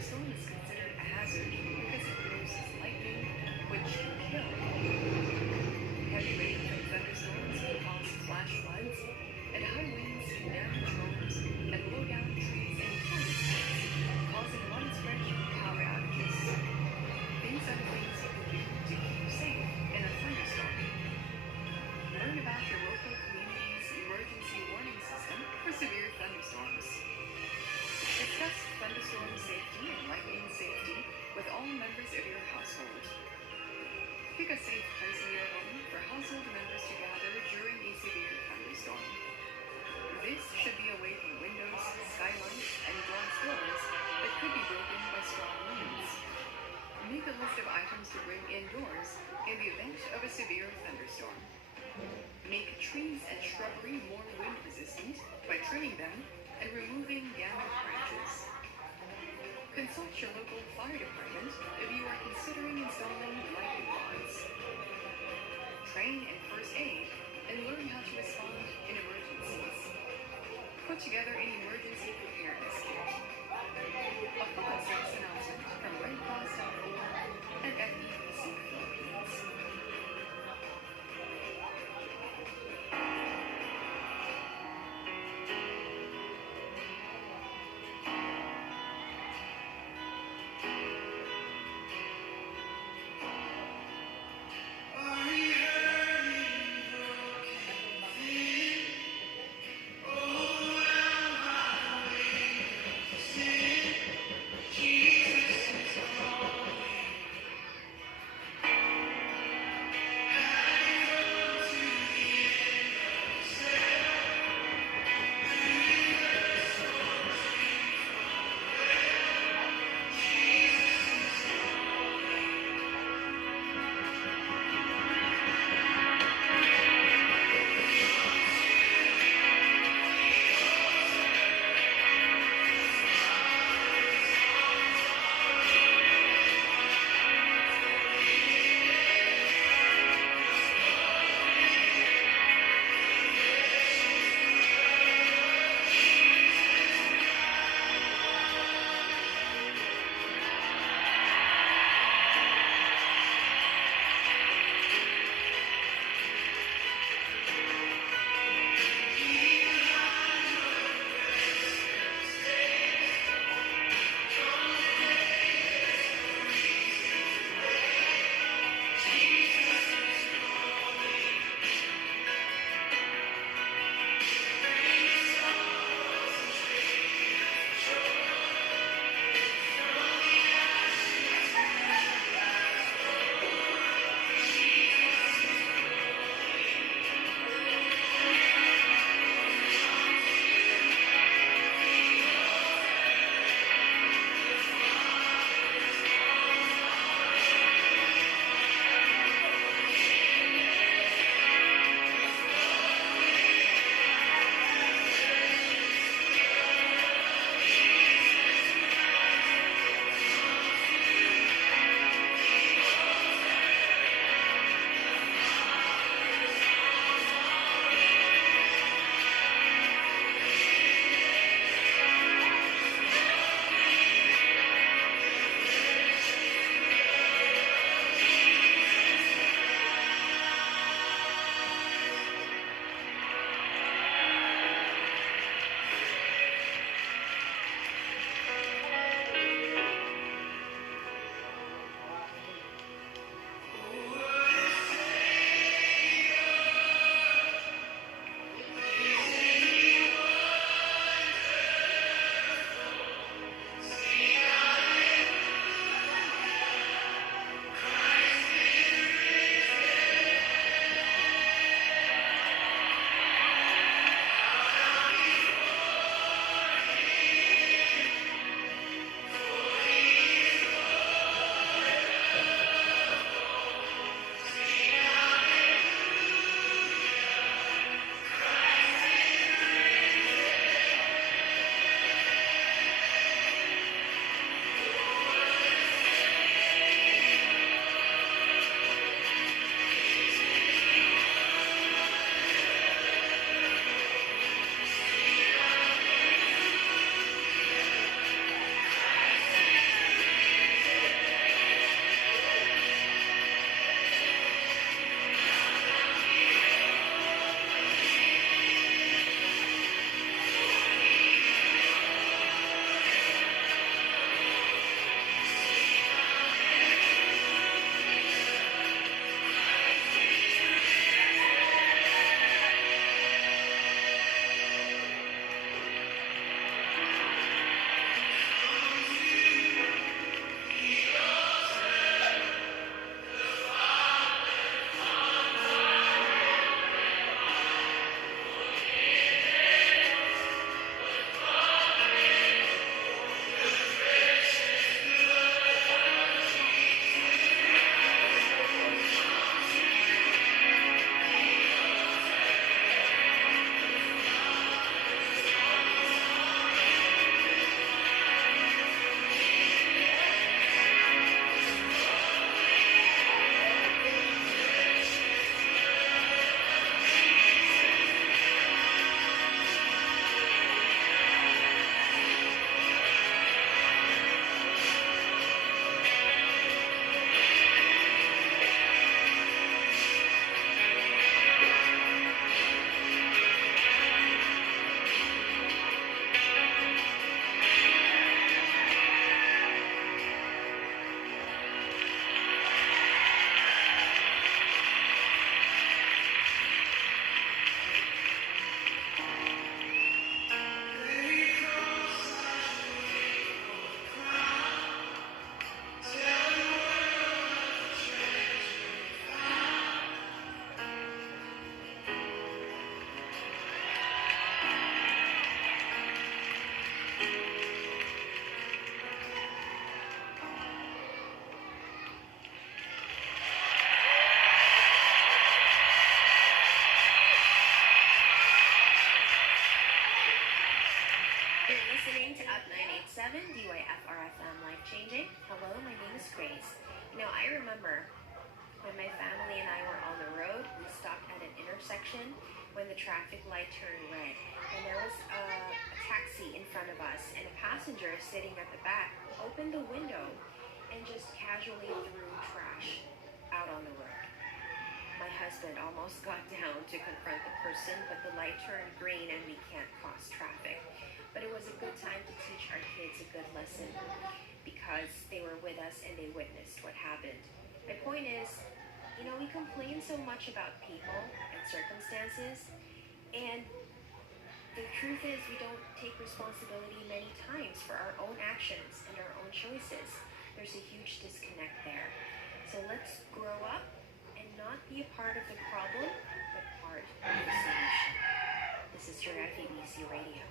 thunderstorm is considered a hazard because it produces lightning, which can kill. Heavy rain from thunderstorms can cause flash floods, and high winds can damage homes and blow down trees and poles, causing widespread power outages. These are things you can do to keep safe in a thunderstorm. Learn about your local community's emergency warning system for severe thunderstorms. Discuss thunderstorm safety and lightning safety with all members of your household. Pick a safe place in your home for household members to gather during a severe thunderstorm. This should be away from windows, skylights, and glass doors that could be broken by strong winds. Make a list of items to bring indoors in the event of a severe thunderstorm. Make trees and shrubbery more wind resistant by trimming them and removing damaged branches. Consult your local fire department if you are considering installing lightning rods. Train in first aid and learn how to respond in emergencies. Put together an emergency preparedness kit. A public service announcement from redcross.org and FEBC Philippines. 987 DYFRFM Life Changing. Hello, my name is Grace. I remember when my family and I were on the road, we stopped at an intersection when the traffic light turned red. And there was a taxi in front of us, and a passenger sitting at the back opened the window and just casually threw trash out on the road. My husband almost got down to confront the person, but the light turned green and we can't cross traffic. But it was a good time to teach our kids a good lesson because they were with us and they witnessed what happened. My point is, we complain so much about people and circumstances, and the truth is we don't take responsibility many times for our own actions and our own choices. There's a huge disconnect there. So let's grow up and not be a part of the problem, but part of the solution. This is your FEBC Radio.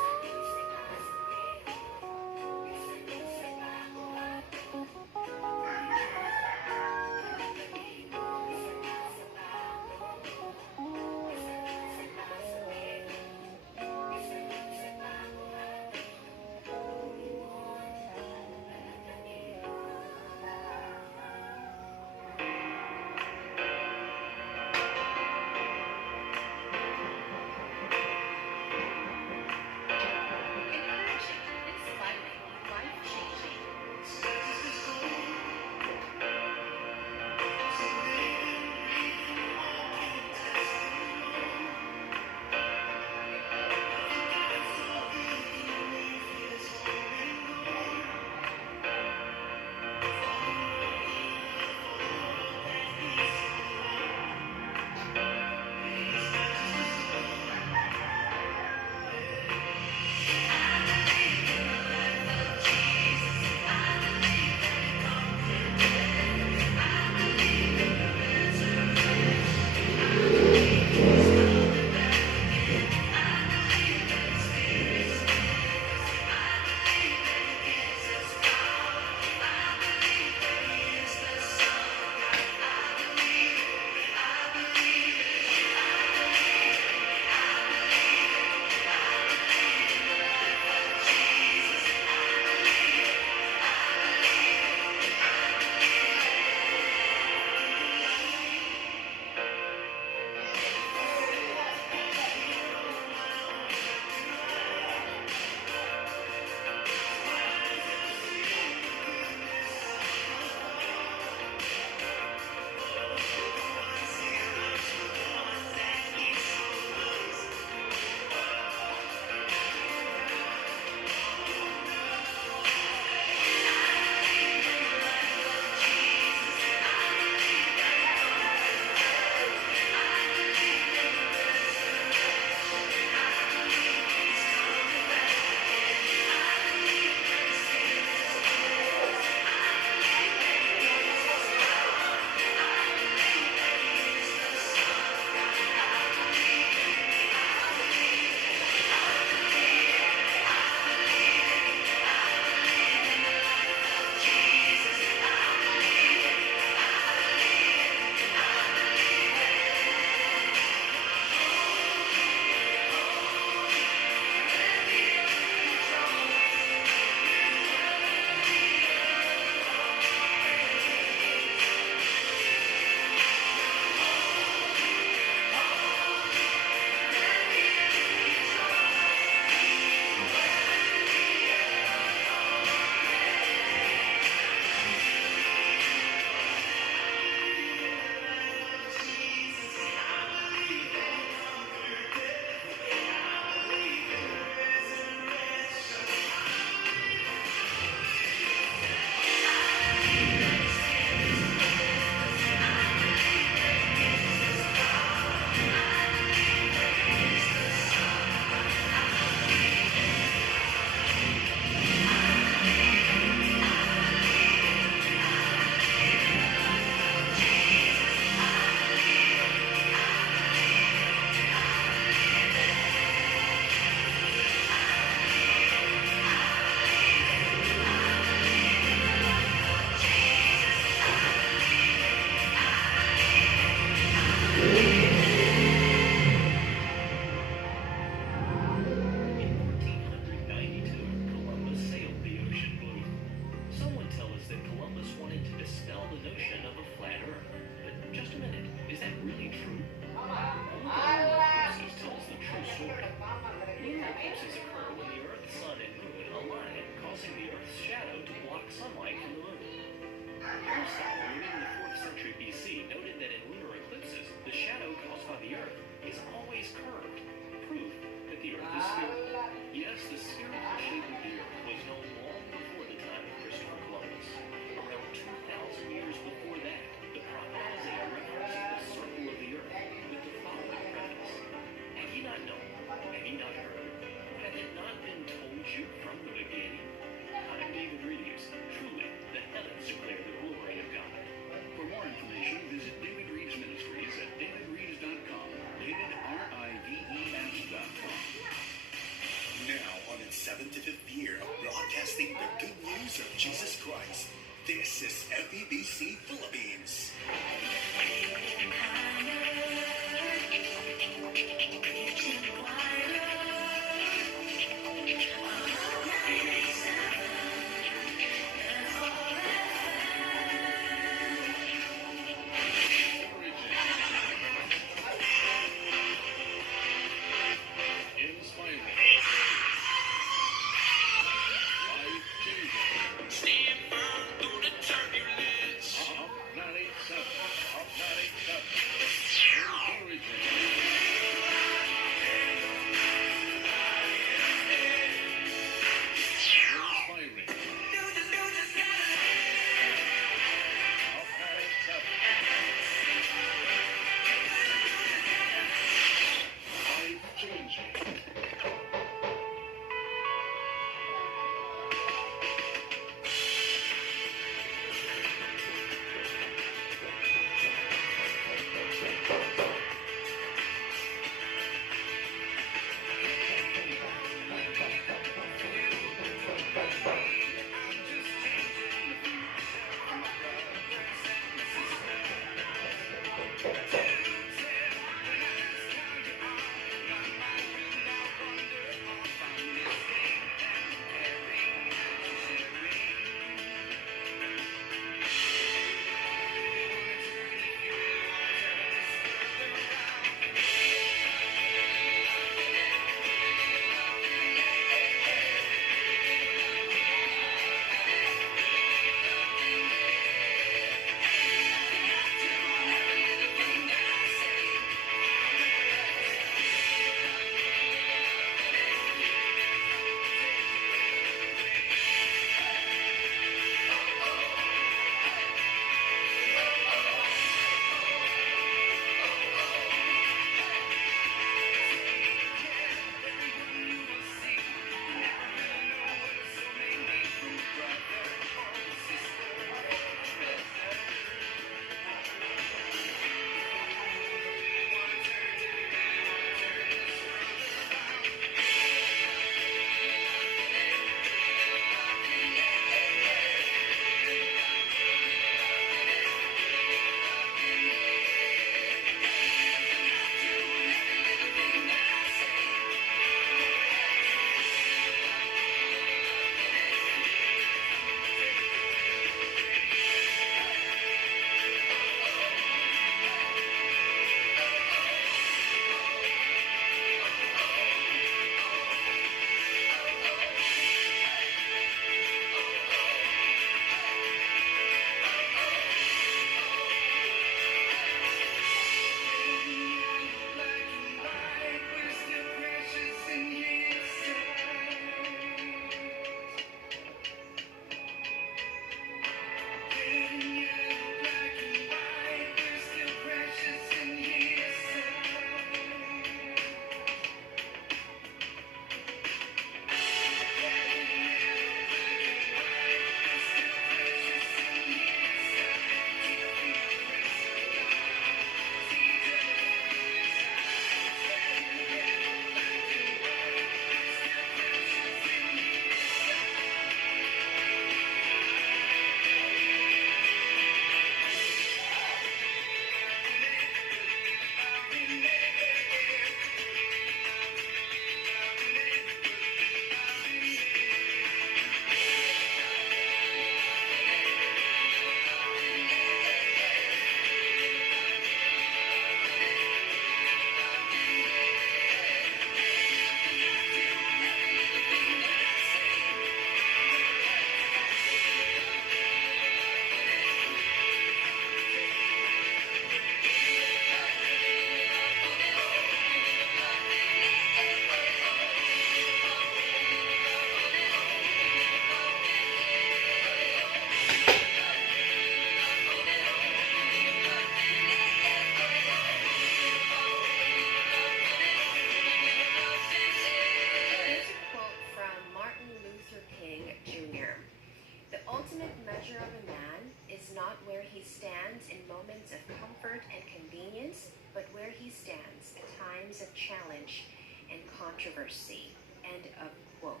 stands in moments of comfort and convenience, but where he stands at times of challenge and controversy. End of quote.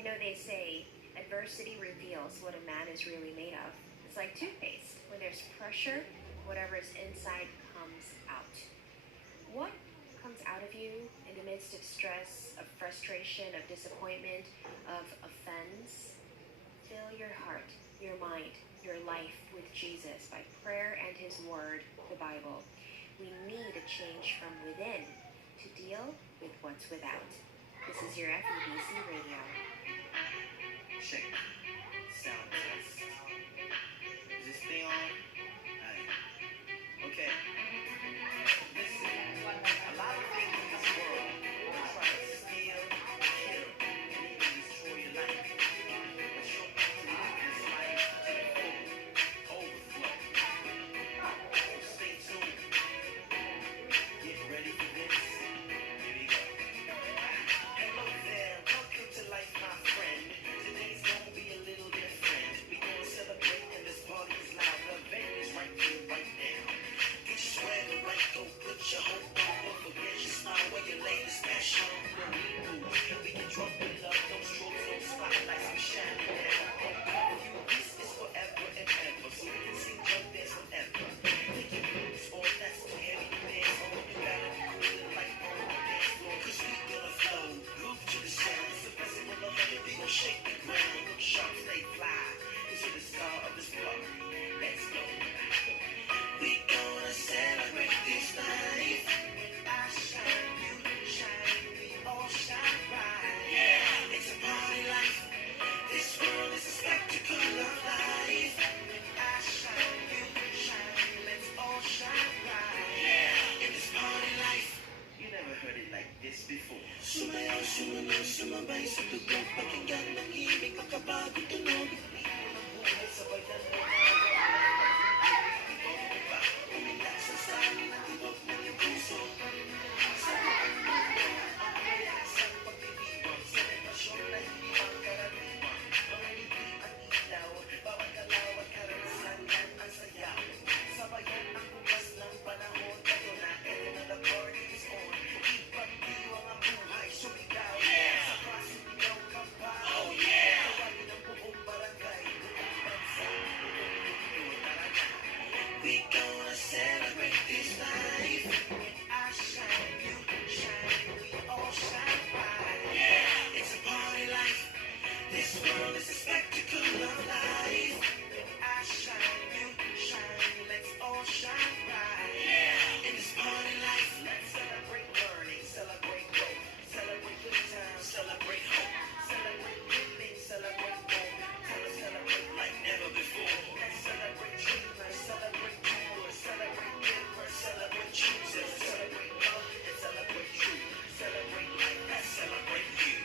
You know, they say adversity reveals what a man is really made of. It's like toothpaste. When there's pressure, whatever is inside comes out. What comes out of you in the midst of stress, of frustration, of disappointment, of offense? Fill your heart, your mind, your life with Jesus by prayer and His Word, the Bible. We need a change from within to deal with what's without. This is your FEBC Radio. Check. Sound test. Is this thing on? Alright. Okay. Listen. A lot of things in this world will try to steal, kill, and even destroy your life. But you're meant to live this life to the full. Overflow. So stay tuned. Get ready for this. Here we go. Hello there. Welcome to life, my friend. Today's gonna be a little different. We gonna celebrate and this party is loud. The venue is right here, right now. Get your swagger right, go put your hope on. Don't forget your smile while your ladies smash on. When we move, we get drunk with love. No strokes, no spotlights, we shine down. You, this is forever and ever. So we can sing, jump, dance, whatever. Take your blues or that's too heavy to dance on. You gotta be cool like on the dance floor. Cause we gonna flow, groove to the sound. It's the festival of love, we gon' shake the ground. Look sharp, stay fly. Into the star of this party. Let's go. We gonna celebrate this life. When I shine, you shine, we all shine bright. Yeah, it's a party life. This world is a spectacle of life. When I shine, you shine, let's all shine bright. Yeah, in this party life. You never heard it like this before. Sumayaw, sumunod, sumabay sa tugtog. Pakinggan ng himig, makabagong tunog. Buhay sabayan mo na. Umiyak sa sali na tibok ng iyong puso. Sa buong mundo, ang kaya isang pagdiriwang. Selebrasyon na hindi pangkaraniwan. Mga ngiti ang ilaw, bawat galaw at karanasan yan ang sayaw. Sabayan ang bukas ng panahon. Ito na, the party is on. Ipagdiwang ang buhay, sumigaw. Sa klase ikaw ka pa. Oh yeah! Tawagin ang buong barangay. Buong bansa, buong mundo, tara na. We gonna celebrate this life. When I shine, you shine, we all shine bright. Yeah, it's a party life. This world is a spectacle of life. When I shine, you shine, let's all shine bright. Yeah, in this party life, let's celebrate learning, celebrate growth, celebrate good times, celebrate hope, celebrate living, celebrate more. Tell us celebrate like never before. Let's celebrate dreamers, celebrate doers, celebrate givers, celebrate choosers, celebrate love and celebrate truth, celebrate life, let's celebrate you.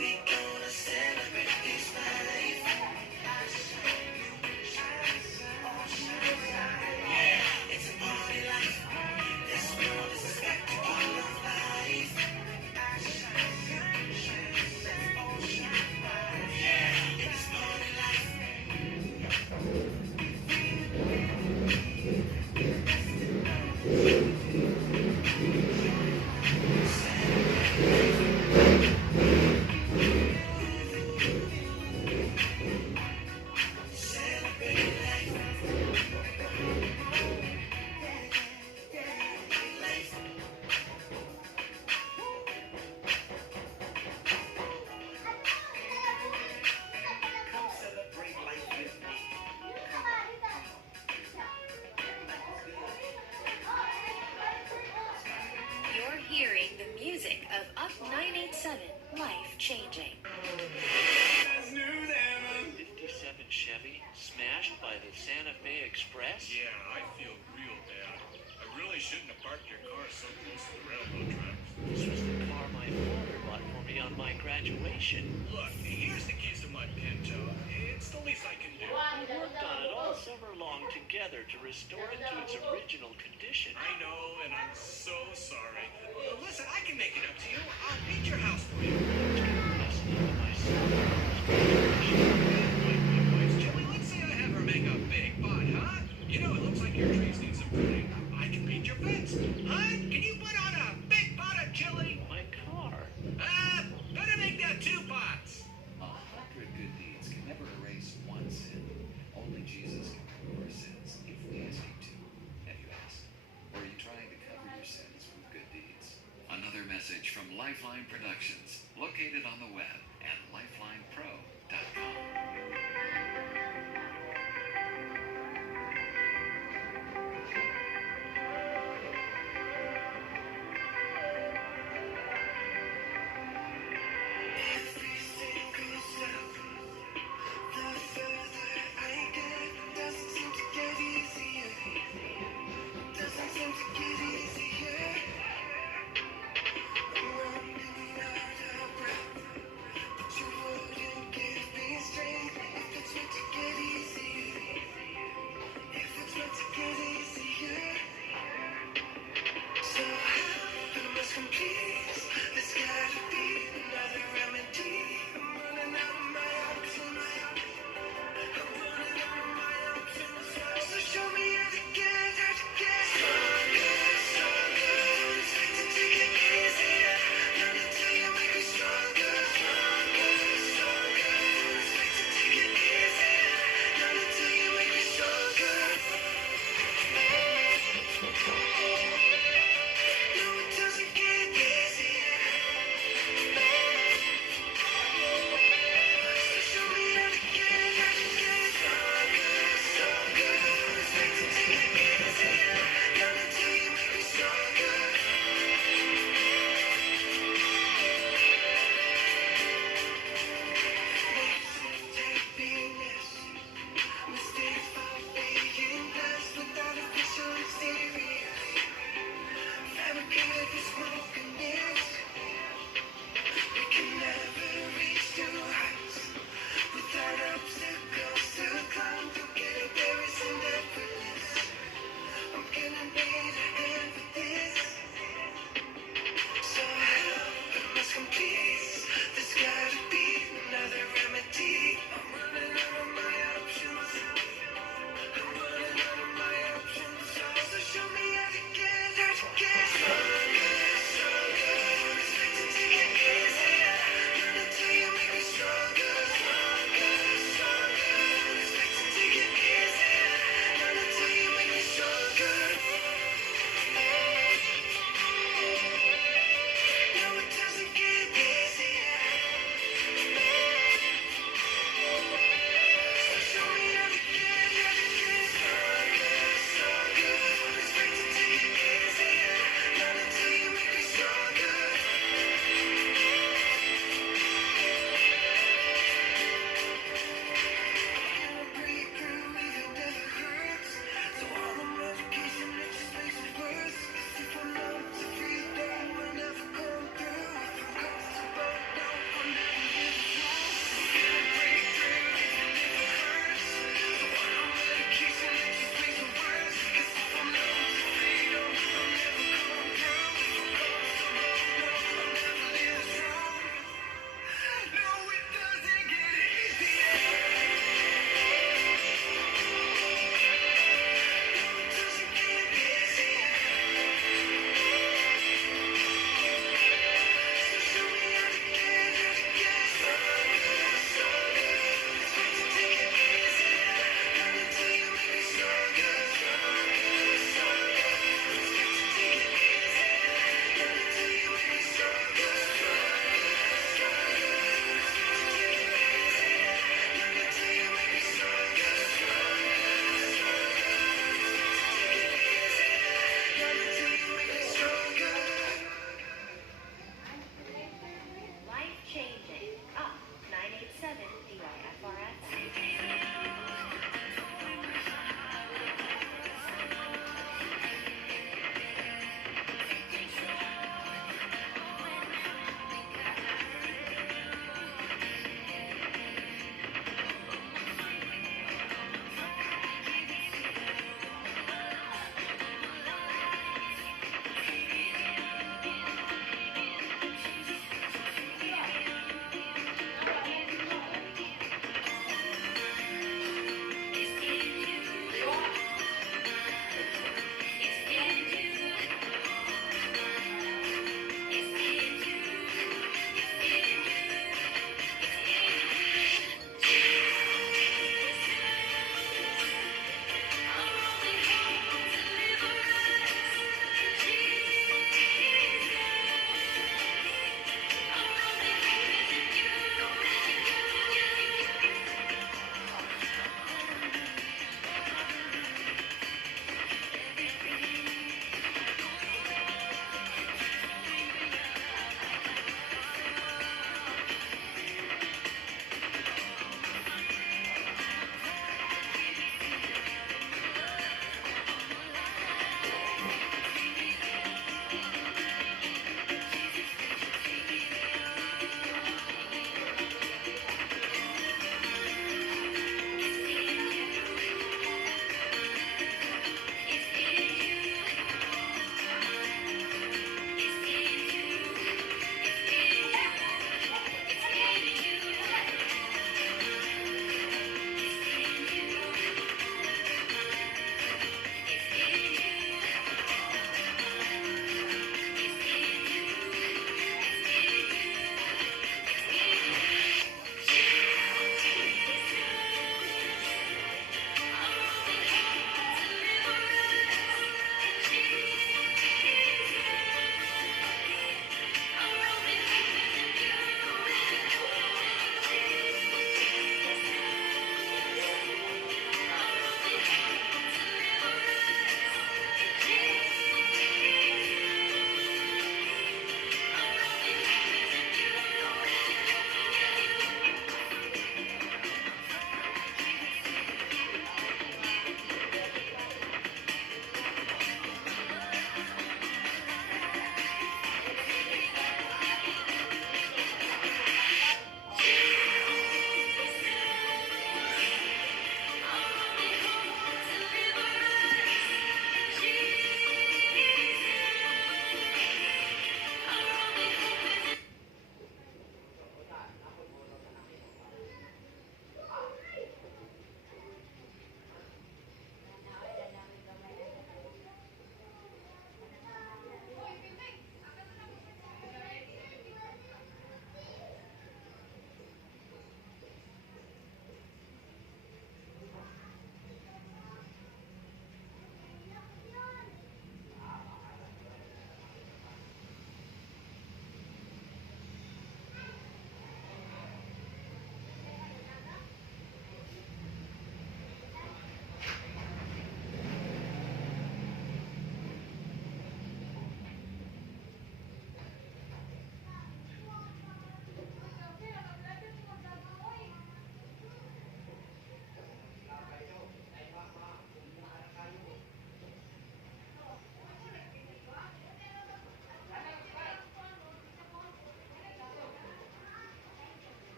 We gonna celebrate this life. I shine, you shine, all shine bright. Yeah, it's a party life. This world is a spectacle of life. I shine, you shine, let's all shine bright. Yeah, in this party life. Celebrate life. Life. Come celebrate life with me. Come on, come on. You're hearing the music of Up 987, Life Changing. 57 Chevy smashed by the Santa Fe Express? Yeah, I feel real bad. I really shouldn't have parked your car so close to the railroad tracks. This was the car my father bought for me on my graduation. Look, here's the keys to my Pinto. It's the least I can do. We worked on it all summer long together to restore it to its original condition. I know, and I'm so sorry. Listen, I can make it up to you. I'll paint your house for you. Listen to myself. Wait, Joey, let's say I have her make a big butt, huh? You from Lifeline Productions, located on the web at lifelinepro.com.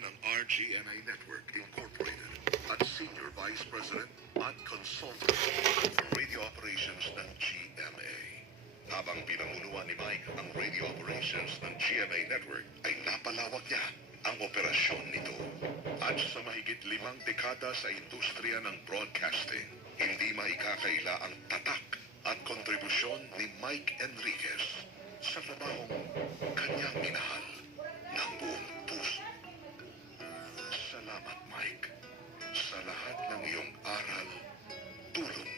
ng RGNA Network Incorporated at Senior Vice President at Consultant for Radio Operations ng GMA. Habang pinamunuan ni Mike ang radio operations ng GMA Network, ay napalawak niya ang operasyon nito. At sa mahigit 5 dekada sa industriya ng broadcasting, hindi maikakaila ang tatak at kontribusyon ni Mike Enriquez sa trabahong kanyang minahal ng buong puso. Salamat, Mike, sa lahat ng iyong aral, tulong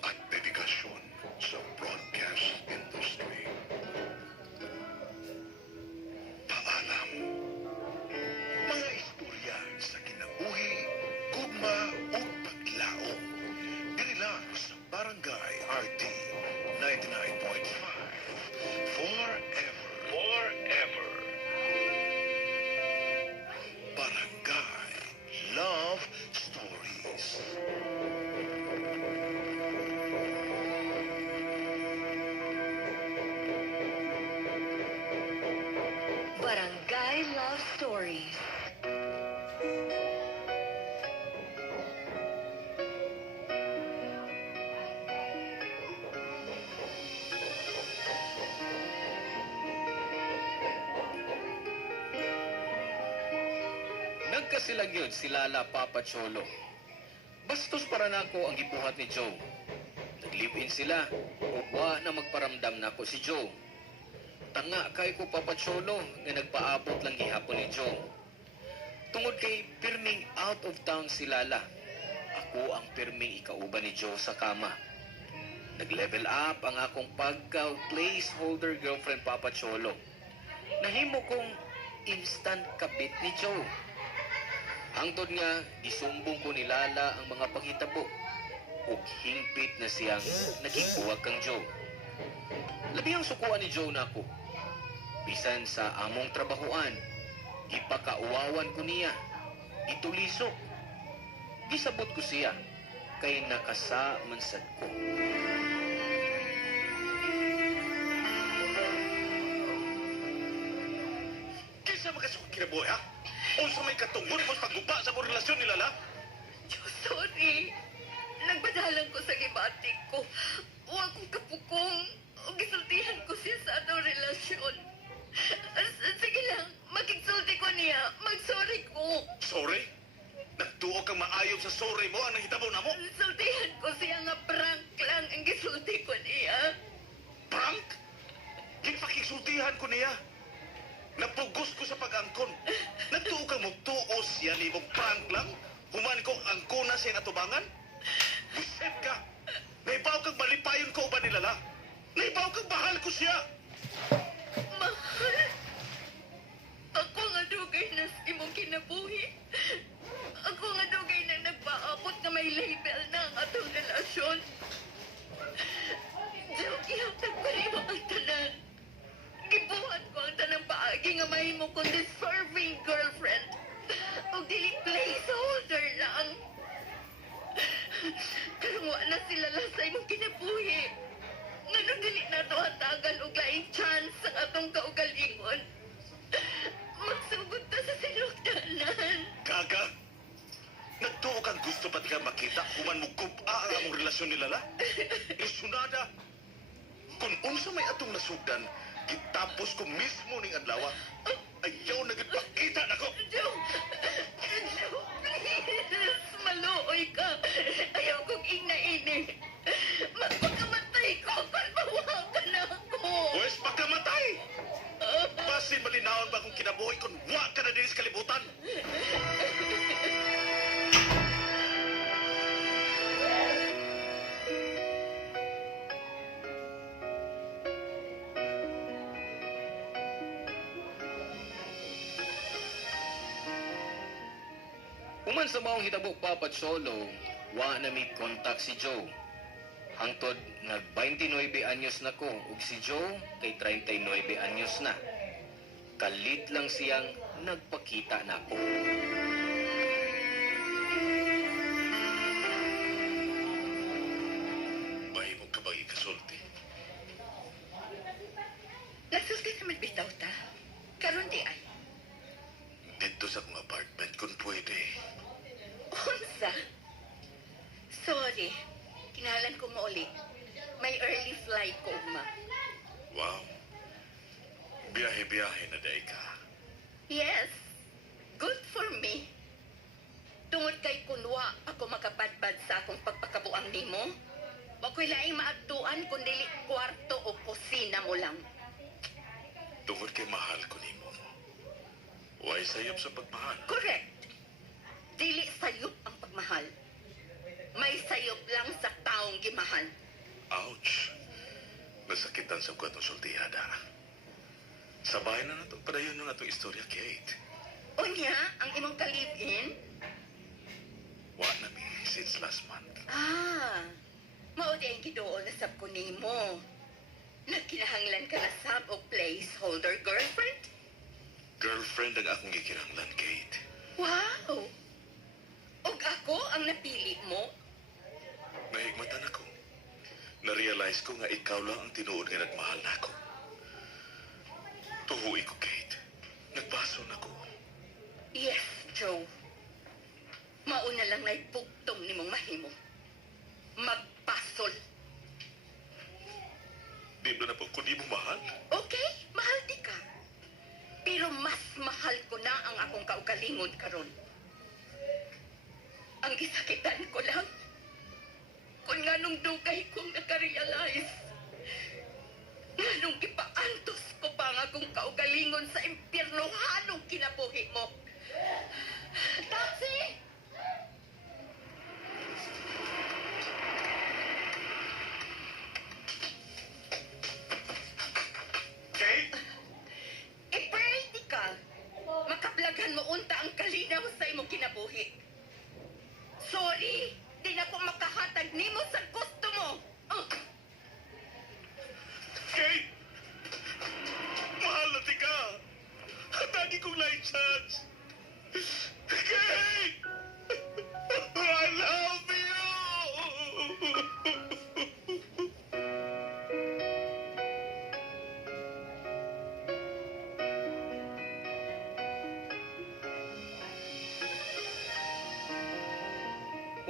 at dedikasyon sa broadcast industry. Paalam. Mga istorya sa kinabuhi, gugma o paglaom. Dili lang sa Barangay RT 99.5. Forever. Forever. Barangay Love Stories. Barangay Love Stories. Nagkasilagyod si Lala Papa Cholo. Bastos para nako ang gibuhat ni Joe. Naglibin sila, wa na magparamdam nako si Joe. Tanga kay ko Papa Cholo nga nagpaabot lang gihapon ni Joe. Tungod kay pirming out of town si Lala. Ako ang pirming ikauban ni Joe sa kama. Nag-level up ang akong pagka-placeholder girlfriend Papa Cholo. Nahimo kong instant kabit ni Joe. Hangtod nga, gisumbong ko ni Lala ang mga panghitabo ug hingpit na siyang nakikuwag kang Joe. Labi ang sukuan ni Joe nako. Bisan sa among trabahoan, ipakauwawan ko niya, itulisok. Gisabot ko siya, kay nakasa mansad ko. Kisa makasukot kinabuhi, ha? Unsa may katungod mo sa pagguba sa mong relasyon ni Lala? Sorry. Nagbadalan ko sa gibatik ko. Huwag kong kapukong. O gisultihan ko siya sa atong relasyon. Sige lang, makiksulti ko niya. Mag-sorry ko. Sorry? Nagtuo kang maayog sa sorry mo ang nahitabo na mo? Sultihan ko siya nga prank lang ang gisulti ko niya. Prank? Gipakiksultihan ko niya. Napugos ko sa pag-angkon. Nagtuo kang magtuo siya ni mong prank lang? Human ko angkona siya atubangan? Buset ka! Naibaw kang malipayon ko ba ni Lala? Naibaw kang bahal ko siya! Mahal? Ako nga dugay na sa imong kinabuhi. Ako nga dugay na nagpaabot na may label na ang atong relasyon. Joke, ihatag ko rin mo ang tanan. Gibuhat ko ang tanang paagi nga mahimo kong deserving girlfriend. O dili placeholder lang. Karong wa na sila sa imong kinabuhi. Ngano dili na to hatagan og laing chance ang atong kaugalingon. Magsugod ta sa sinugdanan. Gaga! Nagtuo kang gusto ba't ka makita human mo guba ang among relasyon ni Lala? Isunada! Kung unsa may atong nasugdan, kitapos ko mismo ning adlaw. Ayaw na gitpakita nako. Joe, please, maluoy ka. Ayaw kong ina-ini. Magpakamatay ko kung mawakan ako. Pwes pagkamatay! Basin malinaon ba kung kinabuhi kung wa ka na din sa kalibutan? Human sa maong hitabo Papa Cholo, wa na may kontak si Joe. Hangtod nag 29 anyos na ko ug si Joe kay 39 anyos na. Kalit lang siyang nagpakita nako. Mahimo ka ba ikasulti? Nagsulti naman bitaw ta. Karon di ay. Dito sa akong apartment. pwede. Unsa? Sorry. Kinahalan ko mo uli. May early flight ko, ugma. Wow. Biyahe-biyahe na day ka. Yes. Good for me. Tungod kay kunwa ako makabadbad sa akong pagpakabuang nimo, wa ko'y laing maagtuan kung dili kwarto o kusina mo lang. Tungod kay mahal ko nimo. Way sayop sa pagmahal. Correct. Dili sayop ang pagmahal. May sayop lang sa taong gimahal. Ouch. Nasakitan sa kwatong sultihada. Sabay na nato padayon ng atong istorya, Kate. Unya, ang imong ka-live-in? Wa na mi since last month. Mao di ang giduol na sab ko nimo. Nagkinahanglan ka na sab o placeholder girlfriend? Girlfriend ang akong gikinahanglan, Kate. Wow! Og ako ang napili mo? Nahigmatan ako. Na-realize ko nga ikaw lang ang tinuod nga nagmahal na ako. Tuhuy ko, Kate. Nagbaso na ko. Yes, Joe. Mauna lang na ipugtong ni mong mahimo. Magpasol. Di ba na po kung di mo mahal? Okay, mahal di ka. Pero mas mahal ko na ang akong kaugalingon karon. Ang gisakitan ko lang, kung nga nung dugay kong nakarealize, nga nung ipaantos ko pa ang akong kaugalingon sa impyernohanong kinabuhi mo. Taxi! Kate! I-pray di ka. Makablaghan mo unta ang kalinaw sa imong kinabuhi. Sorry, di na ko makahatag nimo sa gusto mo. Kate! Mahal na tika! Hatagi kong light chance! Kate! I love you!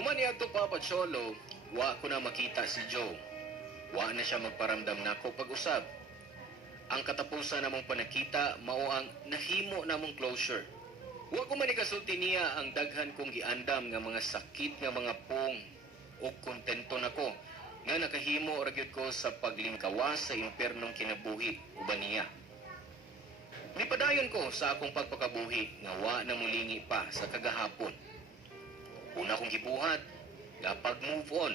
Humaniag to Papa Cholo, wa ko na makita si Joe. Wa na siya magparamdam nako pag-usab. Ang katapusan namong panakita mao ang nahimo namong closure. Wa ko man ikasulti niya ang daghan kong giandam nga mga sakit nga mga pong ug kontento nako nga nakahimo ra gyud ko sa paglingkawas sa impernong kinabuhi uban niya. Nipadayon ko sa akong pagpakabuhi nga wa na mulingi pa sa kagahapon. Una kong gibuhat, gapag move on.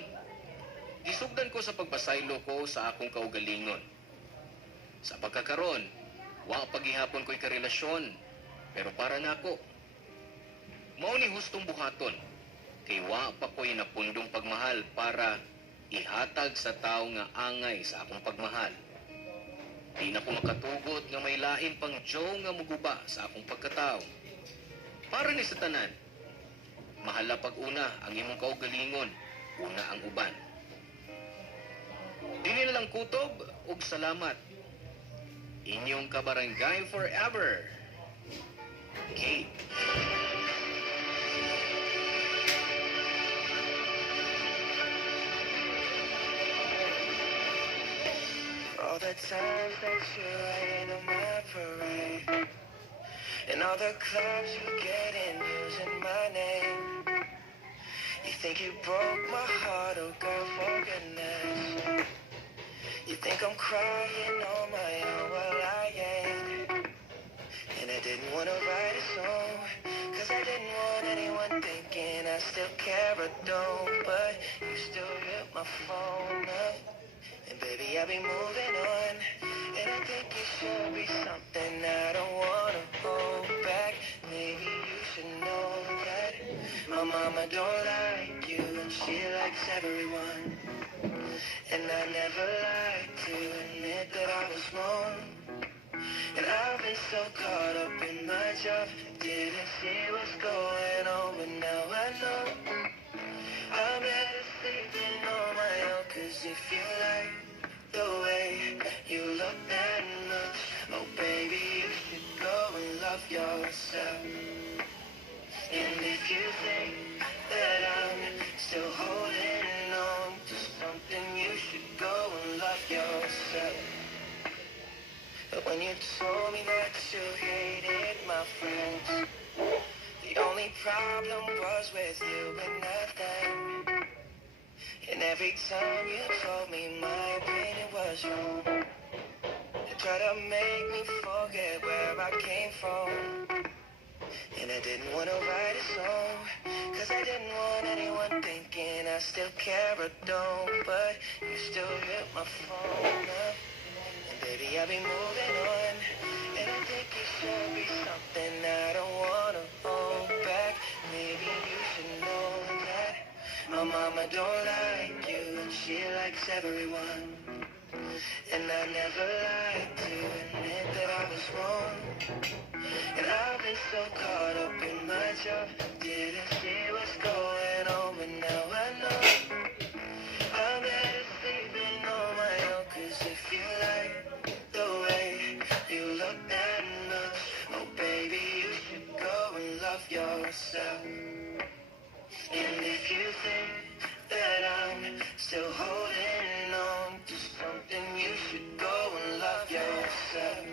Gisugdan ko sa pagpasaylo ko sa akong kaugalingon. Sa pagkakaron, wa pagihapon ko'y karelasyon, pero para nako. Mao ni hustong buhaton, kay wa pa ko'y napundong pagmahal para ihatag sa tao nga angay sa akong pagmahal. Di na ko makatugot nga may lain pang Joe nga muguba sa akong pagkatao. Para ni sa tanan, mahala pag una ang imong kaugalingon, una ang uban. Dili na lang kutob ug salamat. Inyong kabarangay forever, Kate. All the times that you rain on my parade, and all the clubs you get in using my name. You think you broke my heart, oh girl, for goodness. You think I'm crying on my own, well I ain't. And I didn't want to write a song, cause I didn't want anyone thinking I still care or don't. But you still hit my phone up, and baby I'll be moving on. And I think it should be something I don't want to hold back. Maybe you should know that my mama don't like you, and she likes everyone. And I never lied to admit that I was wrong. And I've been so caught up in my job, didn't see what's going on, but now I know I'm better sleeping on my own. Cause if you like the way you look that much, oh baby, you should go and love yourself. And problem was with you and nothing. And every time you told me my opinion was wrong, you tried to make me forget where I came from. And I didn't want to write a song, cause I didn't want anyone thinking I still care or don't. But you still hit my phone up, and baby I'll be moving on. And I think it should be something I don't want to hold back. Maybe you should know that my mama don't like you, and she likes everyone. And I never lied to admit that I was wrong. And I've been so caught up in my job, didn't see what's going on, but now I know I'm better sleeping on my own. Cause if you like the way you look that much, oh baby, you should go and love yourself. And if you think that I'm still holding on to something, you should go and love yourself.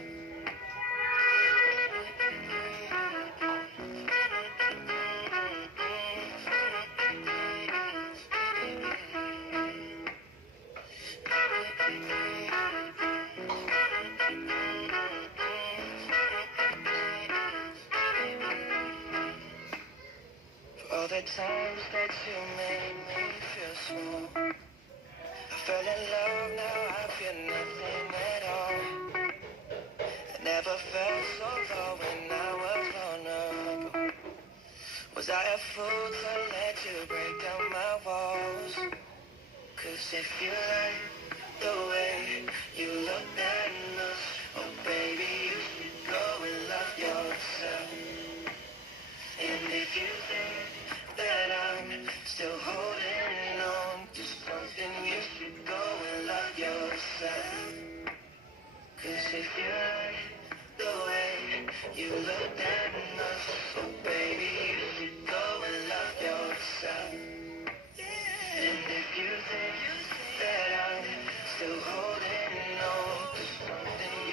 All the times that you made me feel small, I fell in love, now I feel nothing at all. I never felt so low when I was vulnerable. Was I a fool to let you break down my walls? Cause if you like the way you look that much, oh baby, you should go and love yourself. And if you think that I'm still holding on to something, you should go and love yourself. Cause if you like the way you look that much, oh baby, you should go and love yourself. And if you think that I'm still holding on to something,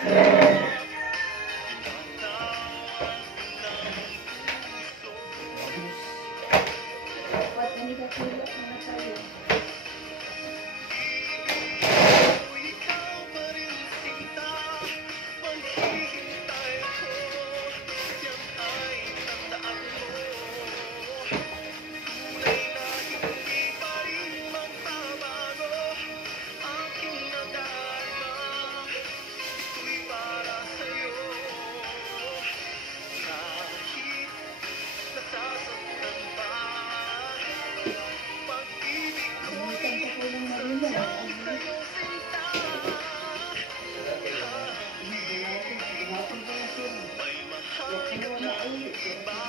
Dapat hindi ka tulog na tayo. Ikaw pa rin sinta, maghihintay ako. Yan ay tandaan mo. Tunay na hindi pa rin magbabago. Aking nadarama, ito'y para sa'yo. Kahit nasasaktan pa, pag-ibig ko'y sadyang sa'yo sinta. May mahal ka ng iba.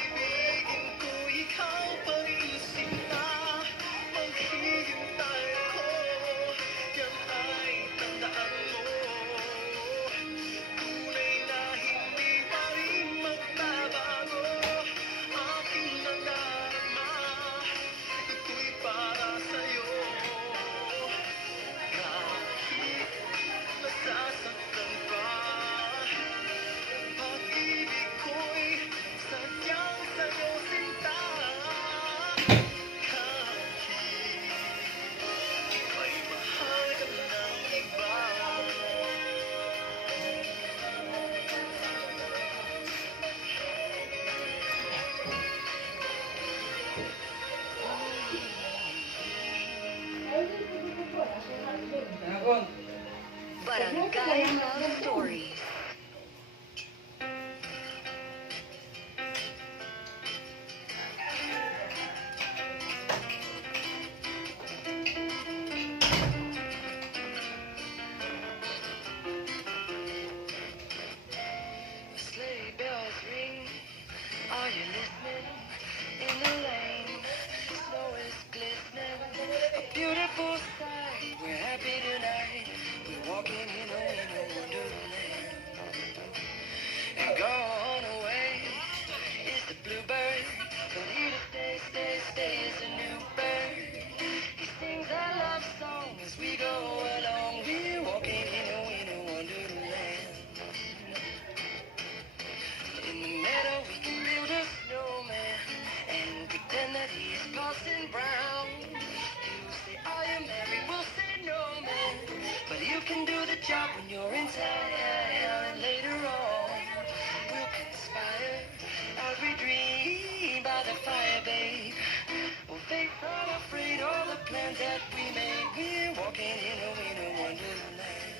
Ibigin ko ikaw pa rin sinta, maghihintay ako. Yan ay tandaan mo. Tunay na hindi pa rin magbabago. Aking nadarama, ito'y para sa'yo. Kahit nasasaktan pa, pag-ibig ko'y sadyang sa'yo sinta. Kahit may mahal ka ng iba. Barangay Love Stories. Sleigh bells ring. Are you listening? In the lane, snow is glistening. A beautiful sight. We're happy tonight. We're walking in a wonderland. And gone away is the bluebird. But here to stay, stay, stay is a new bird. He sings our love song as we go along. We're walking in a wonderland. In the meadow we can build a snowman and pretend that he's Parson Brown. You say, are you married? We'll say no, man. But you can do the job when you're in town. And later on, we'll conspire as we dream by the fire, babe. We'll face unafraid all the plans that we made. We're walking in a wonderland.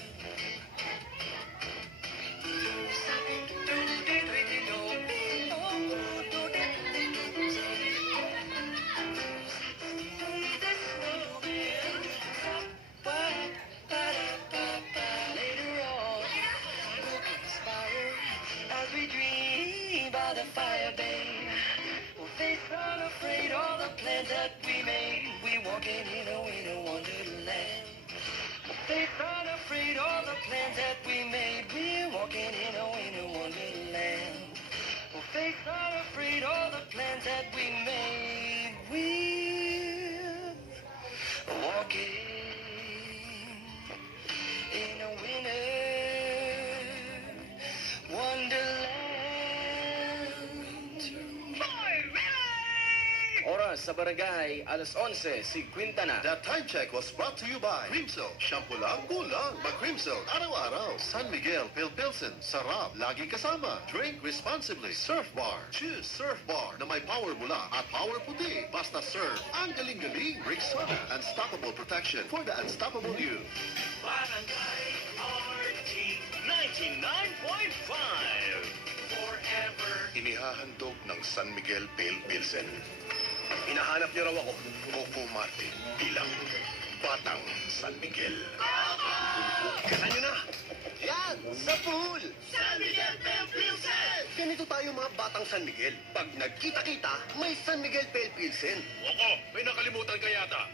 Fire, babe. We'll face unafraid all the plans that we made. We're walking in a wonderland. We'll face unafraid all the plans that we made. We're walking in a wonderland. We'll face unafraid all the plans that we made. We're walking in a wonderland. Oras sa barangay, alas 11, 50 na. That time check was brought to you by Crimsel. Shampoo lang, kulang. Mag-Crimsel. Araw-araw. San Miguel Pale Pilsen. Sarap. Lagi kasama. Drink responsibly. Surf Bar. Choose Surf Bar na may power mula at power puti. Basta surf. Ang galing-galing. Rexona. Unstoppable protection for the unstoppable you. Barangay RT 99.5. Forever. Inihahandog ng San Miguel Pale Pilsen. Hinahanap niyo raw ako. Coco Martin bilang Batang San Miguel. Ganan nyo na! Yan! Sa pool! San Miguel Pale Pilsen! Ganito tayo mga batang San Miguel. Pag nagkita-kita, may San Miguel Pale Pilsen. Oo, may nakalimutan ka yata.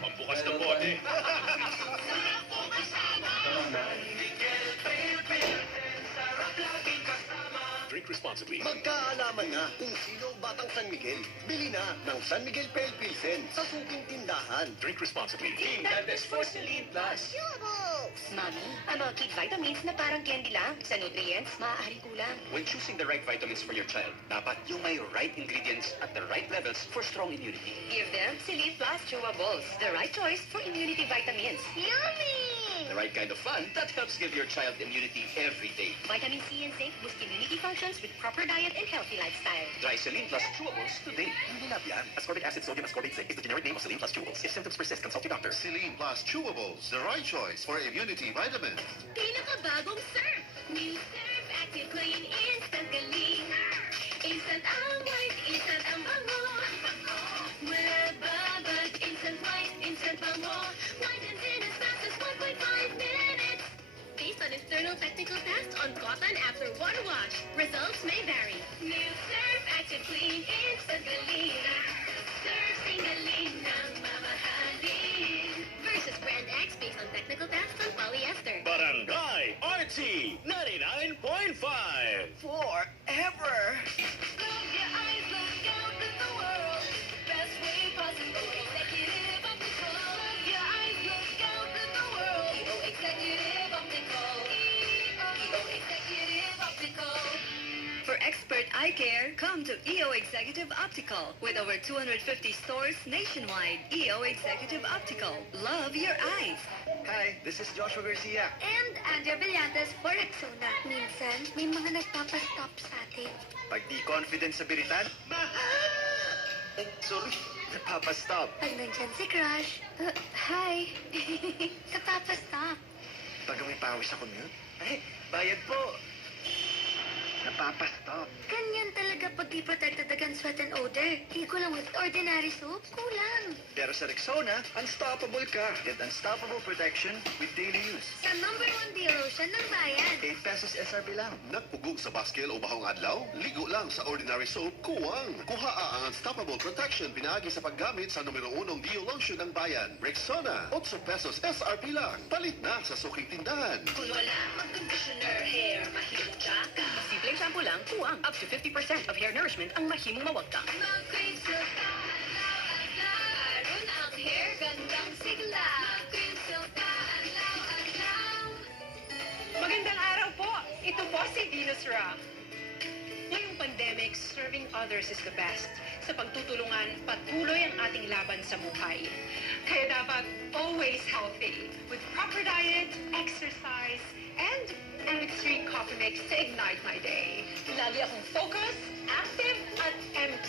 Pambukas ng bote. Sarap po kasama! San Miguel Pale Pilsen, sarap laging kasama. Drink responsibly. Magkaalaman na kung sino ang batang San Miguel. Bili na ng San Miguel Pale Pilsen sa suking tindahan. Drink responsibly. That is for Celine Plus. Mami, ang mga kid vitamins na parang candy lang. Sa nutrients, maaari kulang. When choosing the right vitamins for your child, dapat yung may right ingredients at the right levels for strong immunity. Give them Celine Plus Chewables, the right choice for immunity vitamins. Yummy! The right kind of fun that helps give your child immunity every day. Vitamin C and zinc boost immunity functions with proper diet and healthy lifestyle. Try Celine Plus Chewables today. Hindi na yan. Ascorbic acid, sodium ascorbate zinc is the generic name of Celine Plus Chewables. If symptoms persist, consult your doctor. Celine Plus Chewables, the right choice for immunity vitamins. Pinakabagong surf! New Surf Active Clean Instant Galing! Instant ang white, instant ang bango. Wala babad, instant white, instant bango. Whitens in as fast as 1.5 minutes. Based on external technical tests on cotton after water wash, results may vary. New Surf Active Clean Instant Galing! Surf Singaling ng mamahalin. Versus Brand X based on technical tests on polyester. Barangay RT 99.5. Forever! Close your eyes, look out at the world. Best way possible. Executive Optical. Close your eyes, look out at the world. EO Executive Optical. EO Executive Optical. For expert eye care, come to EO Executive Optical. With over 250 stores nationwide, EO Executive Optical. Love your eyes. Hi, this is Joshua Garcia. And Andrea Villantes for Rexona. Minsan, may mga nagpapastop sa atin. Pag di confident sa biritan, sorry, napapastop. Pag nandyan si Crush, hi. Napapastop. Pag may pawis sa commute, ay, bayad po. Napapastop. Ganyan talaga pag di protected against sweat and odor. Di ko lang with ordinary soap, kulang. Pero sa Rexona, unstoppable ka. Get unstoppable protection with daily use. Sa number 1 delotion ng bayan. 8 pesos SRP lang. Nagpugog sa baskel o bahong adlaw? Ligo lang sa ordinary soap, kuwang. Kuhaa ang unstoppable protection pinagi sa paggamit sa numero 1 Dio Lotion ng bayan. Rexona, 8 pesos SRP lang. Palit na sa suking tindahan. Kung wala mag-conditioner, hair, mahimong tsaka. Simpleng shampoo lang, kuwang. Up to 50% of hair nourishment ang mahimong mawagtang. Mag-cream silk ka, alaw-alaw. Aron ang hair, gandang sigla. Mag-cream silk ka, alaw-alaw. Magandang araw po! Ito po si Venus Ra. Ngayong pandemic, serving others is the best. Sa pagtutulungan, patuloy ang ating laban sa buhay. Kaya dapat always healthy with proper diet, exercise, and MX3 coffee mix to ignite my day. Lagi akong focused, active, at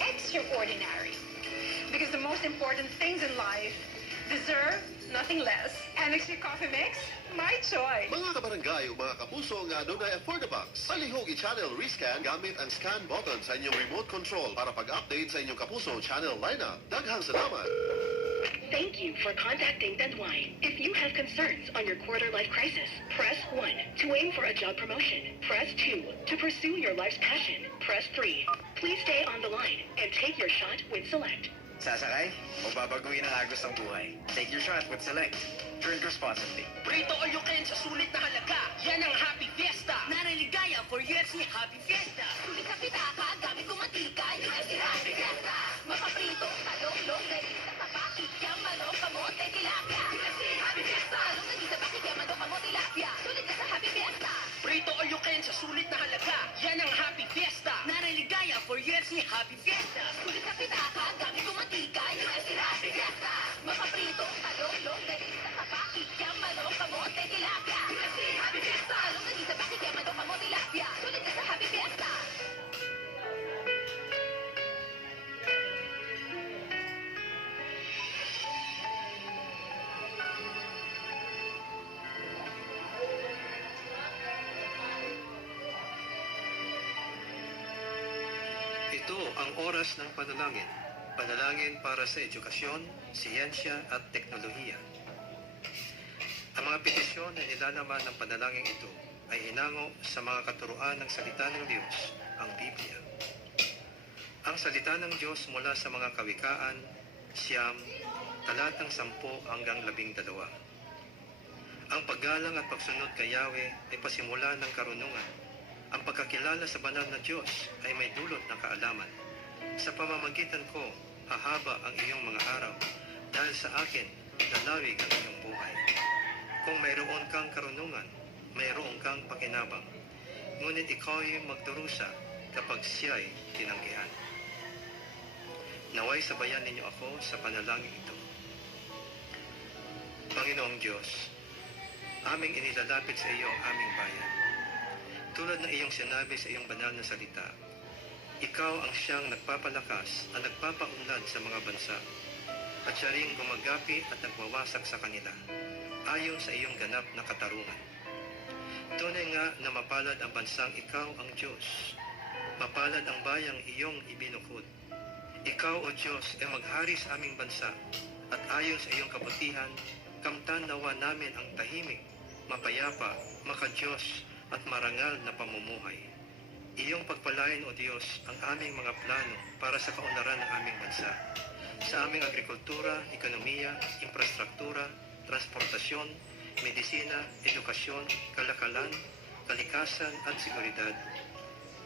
extraordinary. Because the most important things in life deserve nothing less. MX3 coffee mix, my choice. Mga kabarangay o mga kapuso nga doon ay Affordabox. Palihog i-channel rescan gamit ang scan button sa inyong remote control para pag-update sa inyong kapuso channel lineup. Daghang salamat! Thank you for contacting Dentwine. If you have concerns on your quarter-life crisis, press 1 to aim for a job promotion. Press 2 to pursue your life's passion. Press 3. Please stay on the line and take your shot with Select. Sasakay o babaguhin ang agos ng buhay? Take your shot with Select. Drink responsibly. Prito o yuken sa sulit na halaga. Yan ang Happy Fiesta. Naraligaya for UFC Happy Fiesta. Sulit sa pitaka, gamit kong mantika, UFC Happy Fiesta. Mapaprito, talong-long, galing sa tapaki, kiyang manok, kamote, tilapia. UFC Happy Fiesta. Talong galing sa tapaki, kiyang manok, kamote, tilapia. Sulit ka sa Happy Fiesta. Prito o yuken sa sulit na halaga. Yan ang Happy Fiesta. Naraligaya for UFC Happy Fiesta. Sulit sa pitaka, gamit kong mantika, UFC Happy Fiesta. Mapaprito, talong-long, galing sa tapaki, kiyang manok, kamote, tilapia. UFC Happy Fiesta. Talong galing sa tapaki, kiyang manok, kamote, tilapia. Sulit ka sa Happy Fiesta. Ito ang oras ng panalangin. Panalangin para sa edukasyon, siyensya at teknolohiya. Ang mga petisyon na nilalaman ng panalangin ito ay hinango sa mga katuruan ng salita ng Diyos, ang Biblia. Ang salita ng Diyos mula sa mga kawikaan, 9, talatang 10 hanggang 12. Ang paggalang at pagsunod kay Yahweh ay pasimula ng karunungan. Ang pagkakilala sa banal na Diyos ay may dulot ng kaalaman. Sa pamamagitan ko, hahaba ang iyong mga araw, dahil sa akin, lalawig ang iyong buhay. Kung mayroon kang karunungan, mayroon kang pakinabang. Ngunit ikaw ay magdurusa kapag siya'y tinanggihan. Naway sabayan ninyo ako sa panalangin ito. Panginoong Diyos, aming inilalapit sa iyo ang aming bayan. Tulad ng iyong sinabi sa iyong banal na salita, ikaw ang siyang nagpapalakas at nagpapaunlad sa mga bansa, at siya ring gumagapi at nagwawasak sa kanila, ayon sa iyong ganap na katarungan. Tunay nga na mapalad ang bansang ikaw ang Diyos. Mapalad ang bayang iyong ibinukod. Ikaw, O Diyos, ay maghari sa aming bansa, at ayon sa iyong kabutihan, kamtan nawa namin ang tahimik, mapayapa, makadiyos, at marangal na pamumuhay. Iyong pagpalain, O Diyos, ang aming mga plano para sa kaunlaran ng aming bansa. Sa aming agrikultura, ekonomiya, infrastruktura, transportasyon, medisina, edukasyon, kalakalan, kalikasan at seguridad.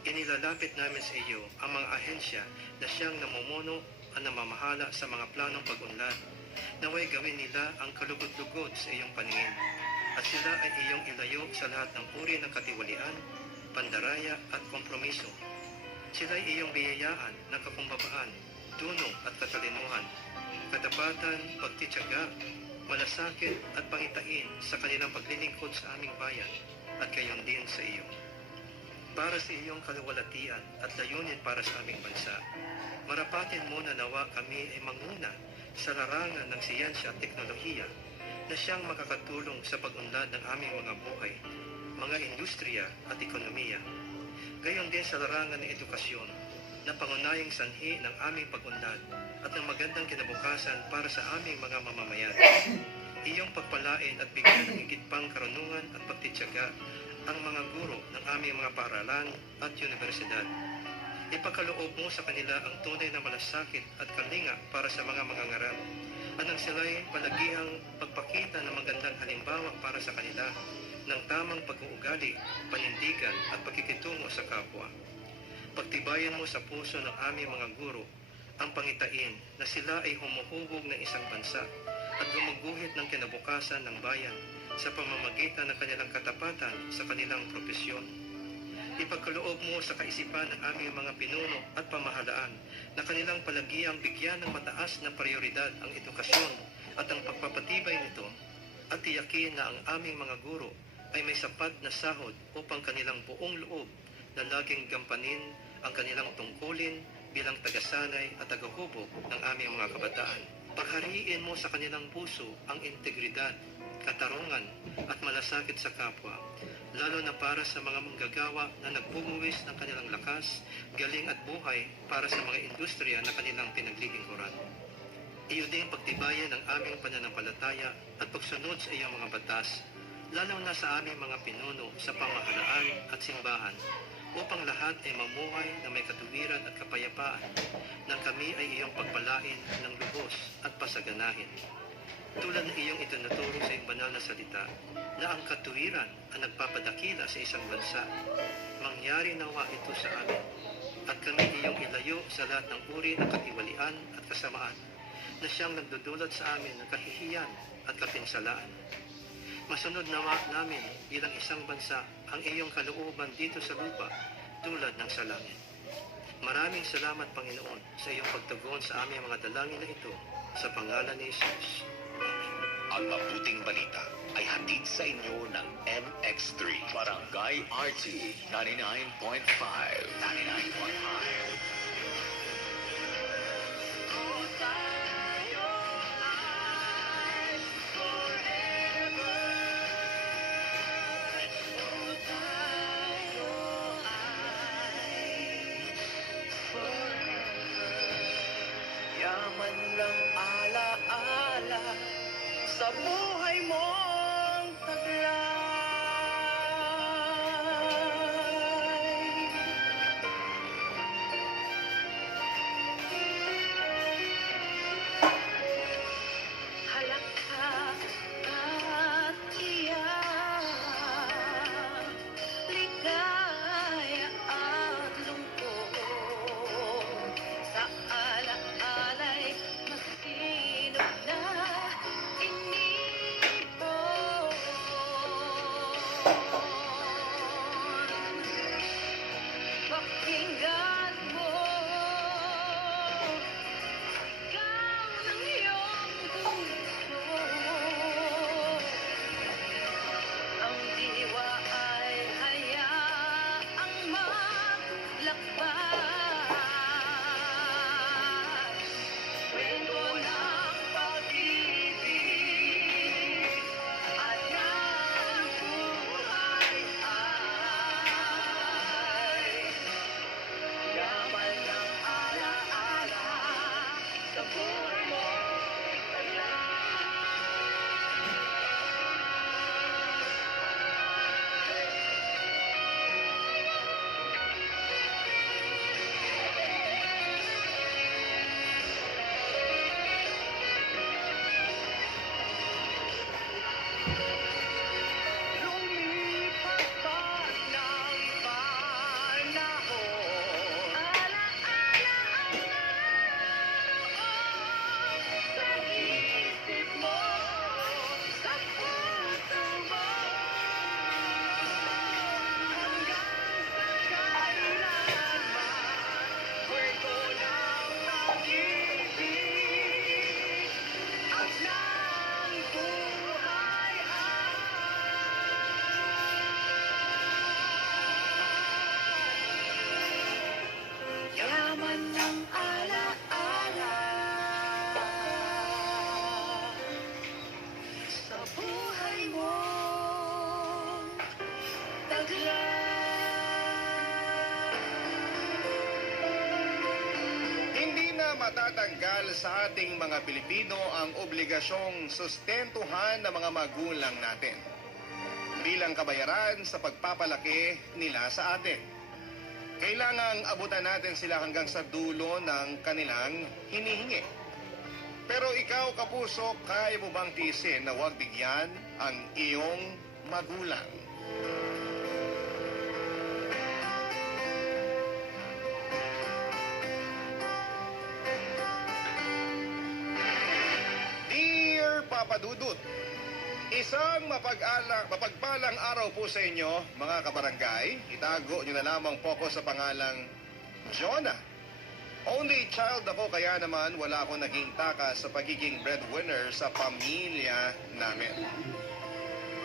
Inilalapit namin sa iyo ang mga ahensya na siyang namumuno at namamahala sa mga planong pag-unlad. Naway gawin nila ang kalugod-lugod sa iyong paningin, at sila ay iyong ilayo sa lahat ng uri ng katiwalian, pandaraya at kompromiso. Sila ay iyong biyayaan ng kakumbabaan, dunong at katalinuhan, katapatan, pagtityaga, malasakit at pangitain sa kanilang paglilingkod sa aming bayan at gayon din sa iyo. Para sa iyong kaluwalhatian at layunin para sa aming bansa, marapatin mo na nawa kami ay manguna sa larangan ng siyensya at teknolohiya na siyang makakatulong sa pag-unlad ng aming mga buhay, mga industriya at ekonomiya. Gayon din sa larangan ng edukasyon na pangunahing sanhi ng aming pag-unlad at ng magandang kinabukasan para sa aming mga mamamayan. Iyong pagpalain at bigyan ng higit pang karunungan at pagtityaga ang mga guro ng aming mga paaralan at universidad. Ipagkaloob mo sa kanila ang tunay na malasakit at kalinga para sa mga mangangaral, at nang sila'y palagihang pagpakita ng magandang halimbawa para sa kanila ng tamang pag-uugali, panindigan at pakikitungo sa kapwa. Pagtibayan mo sa puso ng aming mga guro ang pangitain na sila ay humuhubog ng isang bansa at gumuguhit ng kinabukasan ng bayan sa pamamagitan ng kanilang katapatan sa kanilang propesyon. Ipagkaloob mo sa kaisipan ng aming mga pinuno at pamahalaan na kanilang palagiang bigyan ng mataas na prioridad ang edukasyon at ang pagpapatibay nito, at tiyakin na ang aming mga guro ay may sapat na sahod upang kanilang buong loob na laging gampanin ang kanilang tungkulin bilang tagasanay at tagahubog ng aming mga kabataan. Paghariin mo sa kanilang puso ang integridad, katarungan at malasakit sa kapwa, lalo na para sa mga manggagawa na nagbubuwis ng kanilang lakas, galing at buhay para sa mga industriya na kanilang pinaglilingkuran. Iyo din pagtibayan ang aming pananampalataya at pagsunod sa iyong mga batas, lalo na sa aming mga pinuno sa pamahalaan at simbahan, upang lahat ay mamuhay na may katuwiran at kapayapaan, nang kami ay iyong pagpalain ng lubos at pasaganahin. Tulad ng iyong itinuturo sa iyong banal na salita, na ang katuwiran ang nagpapadakila sa isang bansa, mangyari nawa ito sa amin, at kami iyong ilayo sa lahat ng uri ng katiwalian at kasamaan, na siyang nagdudulot sa amin ng kahihiyan at kapinsalaan. Masunod nawa namin bilang isang bansa ang iyong kalooban dito sa lupa tulad ng sa langit. Maraming salamat, Panginoon, sa iyong pagtugon sa aming mga dalangin na ito sa pangalan ni Jesus. Ang mabuting balita ay hatid sa inyo ng MX3 Barangay RT 99.5. 99.5. Yaman ng alaala sa buhay mong Halakha at iyak, ligaya at lungkot, sa alaala'y masinop na inipon. Pakinggan mo, sigaw ng iyong puso. Ang diwa ay hayaang maglakbay. Kwento ng pag-ibig at ng buhay ay yaman ng alaala sa buhay mo. Lumipas pa ng panahon, alaala ang naroon sa isip mo, sa puso mo, hanggang sa kailanman. Kwento ng pag-ibig at ng buhay yaman ng alaala sa buhay mo, Hindi na matatanggal sa ating mga Pilipino ang obligasyong sustentuhan ng mga magulang natin bilang kabayaran sa pagpapalaki nila sa atin. Kailangang abutan natin sila hanggang sa dulo ng kanilang hinihingi. Pero ikaw, kapuso, kaya mo bang tiisin na huwag bigyan ang iyong magulang? Dear Papa Dudut, isang mapagpalang araw po sa inyo, mga kabarangay. Itago nyo na lamang po ko sa pangalang Jonah. Only child ako, kaya naman wala akong naging takas sa pagiging breadwinner sa pamilya namin.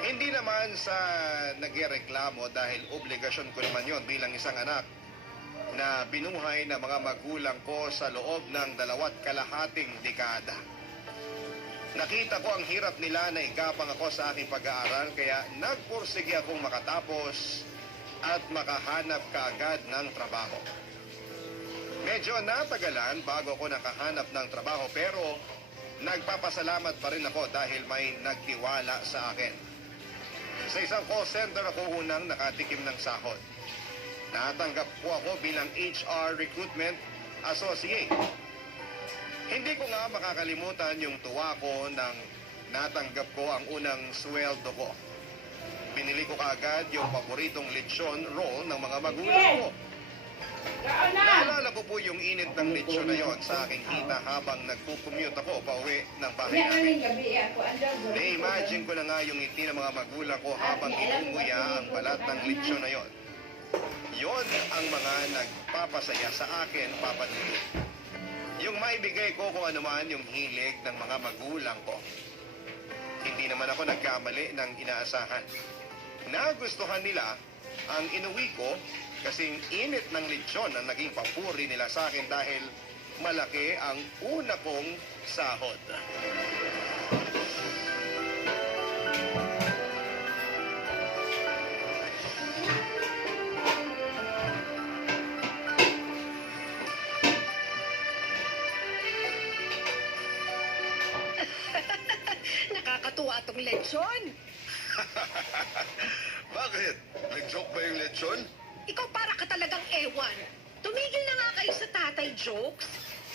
Hindi naman sa nagreklamo dahil obligasyon ko naman yon bilang isang anak na binuhay ng mga magulang ko sa loob ng 2.5 dekada. Nakita ko ang hirap nila na igapang ako sa aking pag-aaral, kaya nagpursige akong makatapos at makahanap kaagad ng trabaho. Medyo natagalan bago ako nakahanap ng trabaho, pero nagpapasalamat pa rin ako dahil may nagtiwala sa akin. Sa isang call center ako unang nakatikim ng sahod. Natanggap ko ako bilang HR Recruitment Associate. Hindi ko nga makakalimutan yung tuwa ko nang natanggap ko ang unang sweldo ko. Binili ko kaagad yung paboritong lechon roll ng mga magulang ko. Naalala ko po yung init ng lechon na yon sa aking hita habang nagpo-commute ako pauwi ng bahay namin. Na-imagine ko na nga yung ngiti ng mga magulang ko habang inunguya ang balat ng lechon na yon. Yon ang mga nagpapasaya sa akin, Papa Dudut. Yung maibigay ko kung anuman yung hilig ng mga magulang ko. Hindi naman ako nagkamali ng inaasahan. Nagustuhan nila ang inuwi ko kasing init ng lechon ang naging papuri nila sa akin dahil malaki ang una kong sahod. Nakakatuwa tong lechon. Bakit? Nag-joke ba yung lechon? Ikaw para ka talagang ewan. Tumigil na nga kayo sa tatay jokes.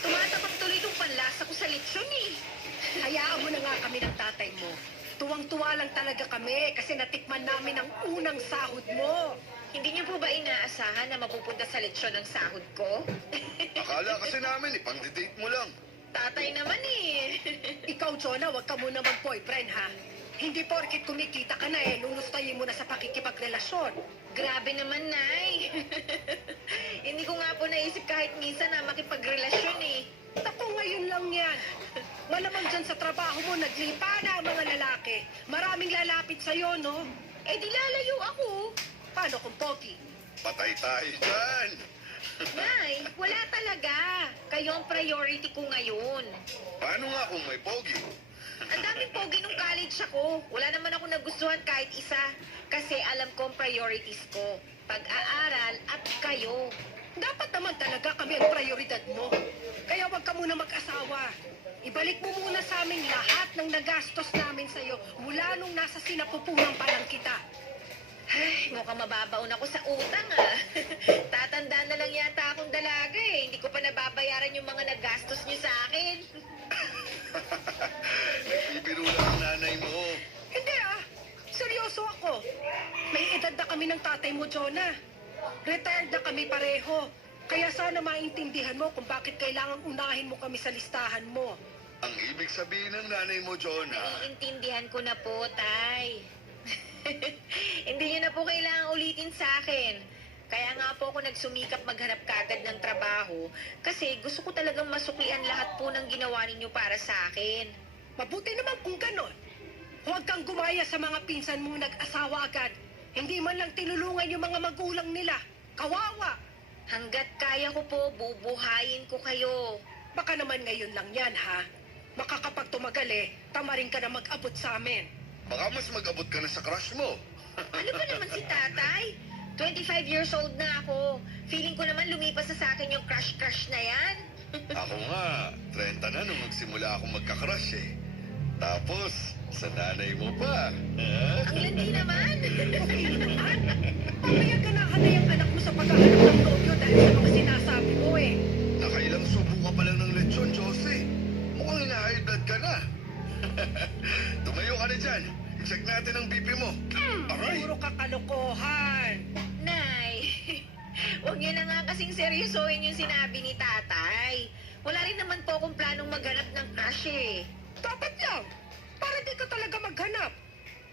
Tumatakap tuloy itong panlasa ko sa lechon eh. Hayaan mo na nga kami ng tatay mo. Tuwang-tuwa lang talaga kami kasi natikman namin ang unang sahod mo. Hindi niyo po ba inaasahan na mapupunta sa lechon ang sahod ko? Akala kasi namin, ipang-date mo lang. Tatay naman eh. Ikaw, Jonah, wag ka muna mag-boyfriend, ha? Hindi porkit kumikita ka na lulustayin mo na sa pakikipagrelasyon. Grabe naman, Nay. Hindi ko nga po naisip kahit minsan na makipagrelasyon eh. Ako ngayon lang yan. Malamang dyan sa trabaho mo, naglipa na ang mga lalaki. Maraming lalapit sa'yo, no? Eh di lalayo ako. Paano kung pogi? Patay tayo dyan. Nay, wala talaga. Kayo ang priority ko ngayon. Paano nga kung may pogi? Ang daming pogi nung college ako. Wala naman ako nagustuhan kahit isa. Kasi alam ko ang priorities ko. Pag-aaral at kayo. Dapat naman talaga kami ang prioridad mo. Kaya wag ka muna mag-asawa. Ibalik mo muna sa amin lahat ng nagastos namin sa'yo mula nung nasa sinapupunan pa lang kita. Ay, mukhang mababaon ako sa utang Tatanda na lang yata akong dalaga eh. Hindi ko pa nababayaran yung mga nagastos niyo sa akin. Nagbibiro lang ang nanay mo. Hindi seryoso ako. May edad na kami ng tatay mo, Jonah. Retired na kami pareho. Kaya sana maintindihan mo kung bakit kailangang unahin mo kami sa listahan mo. Ang ibig sabihin ng nanay mo, Jonah. Naiintindihan ko na po, Tay. Hindi niyo na po kailangang ulitin sa akin. Kaya nga po ako nagsumikap maghanap kagad ng trabaho kasi gusto ko talagang masuklian lahat po ng ginawa ninyo para sa akin. Mabuti naman kung ganon. Huwag kang gumaya sa mga pinsan mong nag-asawa agad. Hindi man lang tinulungan yung mga magulang nila. Kawawa! Hanggat kaya ko po, bubuhayin ko kayo. Baka naman ngayon lang yan, ha? Baka kapag tumagal tamarin ka na mag-abot sa amin. Baka mas mag-abot ka na sa crush mo. Ano ba naman si tatay? 25 years old na ako. Feeling ko naman lumipas na sa akin yung crush-crush na yan. Ako nga, 30 na nung magsimula akong magka-crush Tapos, sa nanay mo pa. Ang landi naman. Papayagganahan na yung anak mo sa paghahanap ng nobyo dahil sa mga sinasabi mo Nakailang subo ka pa lang ng lechon, Josie. Mukhang high blood ka na. Tumayo ka na dyan. Check natin ang BP mo. Aray! Puro ka kalokohan. Nay, huwag niyo na nga kasing seryosohin yung sinabi ni tatay. Wala rin naman po akong planong maghanap ng crush Dapat lang. Para di ka talaga maghanap.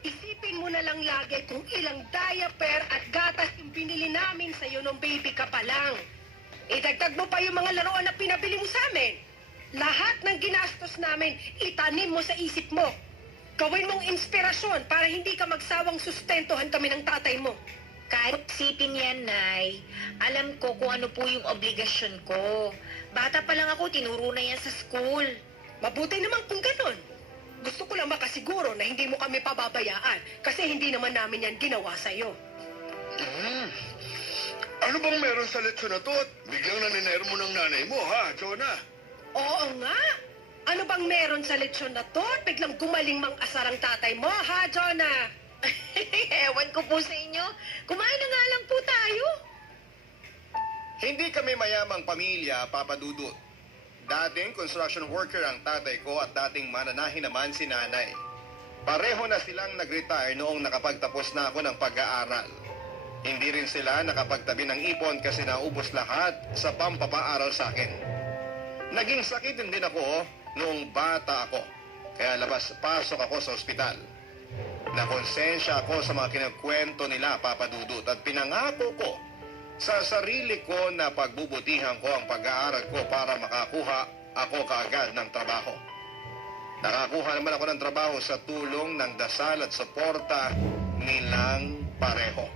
Isipin mo na lang lagi kung ilang diaper at gatas yung binili namin sa'yo nung baby ka pa lang. Idagdag mo pa yung mga laruan na pinabili mo sa amin. Lahat ng ginastos namin, itanim mo sa isip mo. Gawin mong inspirasyon para hindi ka magsawang sustentuhan kami ng tatay mo. Kahit isipin yan, Nay. Alam ko kung ano po yung obligasyon ko. Bata pa lang ako, tinuro na yan sa school. Mabuti naman kung ganon. Gusto ko lang makasiguro na hindi mo kami pababayaan kasi hindi naman namin yan ginawa sa'yo. Ano bang meron sa lechon na to at biglang naninero mo ng nanay mo, ha, Jonah? Oo nga. Ano bang meron sa lechon na to? Biglang gumaling mang-asar ang tatay mo, ha, Jonah? Ewan ko po sa inyo. Kumain na nga lang po tayo. Hindi kami mayamang pamilya, Papa Dudut. Dating construction worker ang tatay ko at dating mananahin naman si nanay. Pareho na silang nag-retire noong nakapagtapos na ako ng pag-aaral. Hindi rin sila nakapagtabi ng ipon kasi naubos lahat sa pampapaaral sa akin. Naging sakitin din ako noong bata ako. Kaya labas-pasok ako sa ospital. Nakonsensya ako sa mga kinagkwento nila, Papa Dudut, at pinangako ko sa sarili ko na pagbubutihan ko ang pag-aaral ko para makakuha ako kaagad ng trabaho. Nakakuha naman ako ng trabaho sa tulong ng dasal at suporta nilang pareho.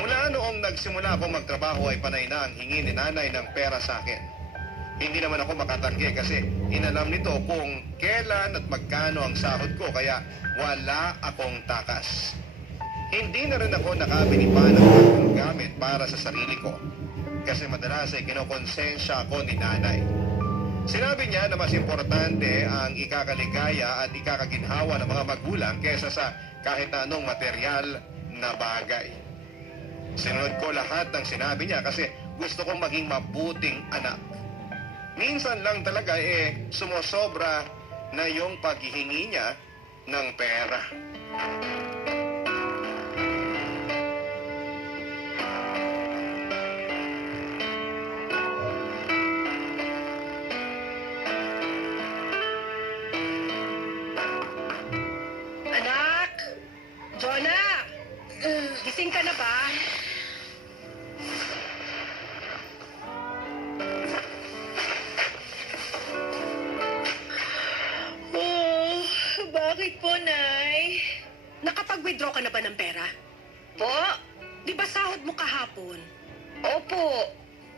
Mula noong nagsimula akong magtrabaho ay panay na ang hingi ni nanay ng pera sa akin. Hindi naman ako makatanggi kasi inalam nito kung kailan at magkano ang sahod ko kaya wala akong takas. Hindi na rin ako nakabili pa ng bagong gamit para sa sarili ko kasi madalas ay kinokonsensya ako ni nanay. Sinabi niya na mas importante ang ikakaligaya at ikakaginhawa ng mga magulang kaysa sa kahit na anong material na bagay. Sinunod ko lahat ng sinabi niya kasi gusto kong maging mabuting anak. Minsan lang talaga sumosobra na yung paghihingi niya ng pera. Anak! Jonah! Gising ka na ba? Oh, bakit po, Nay? Nakapag-withdraw ka na ba ng pera? Po? Di ba sahod mo kahapon? Opo.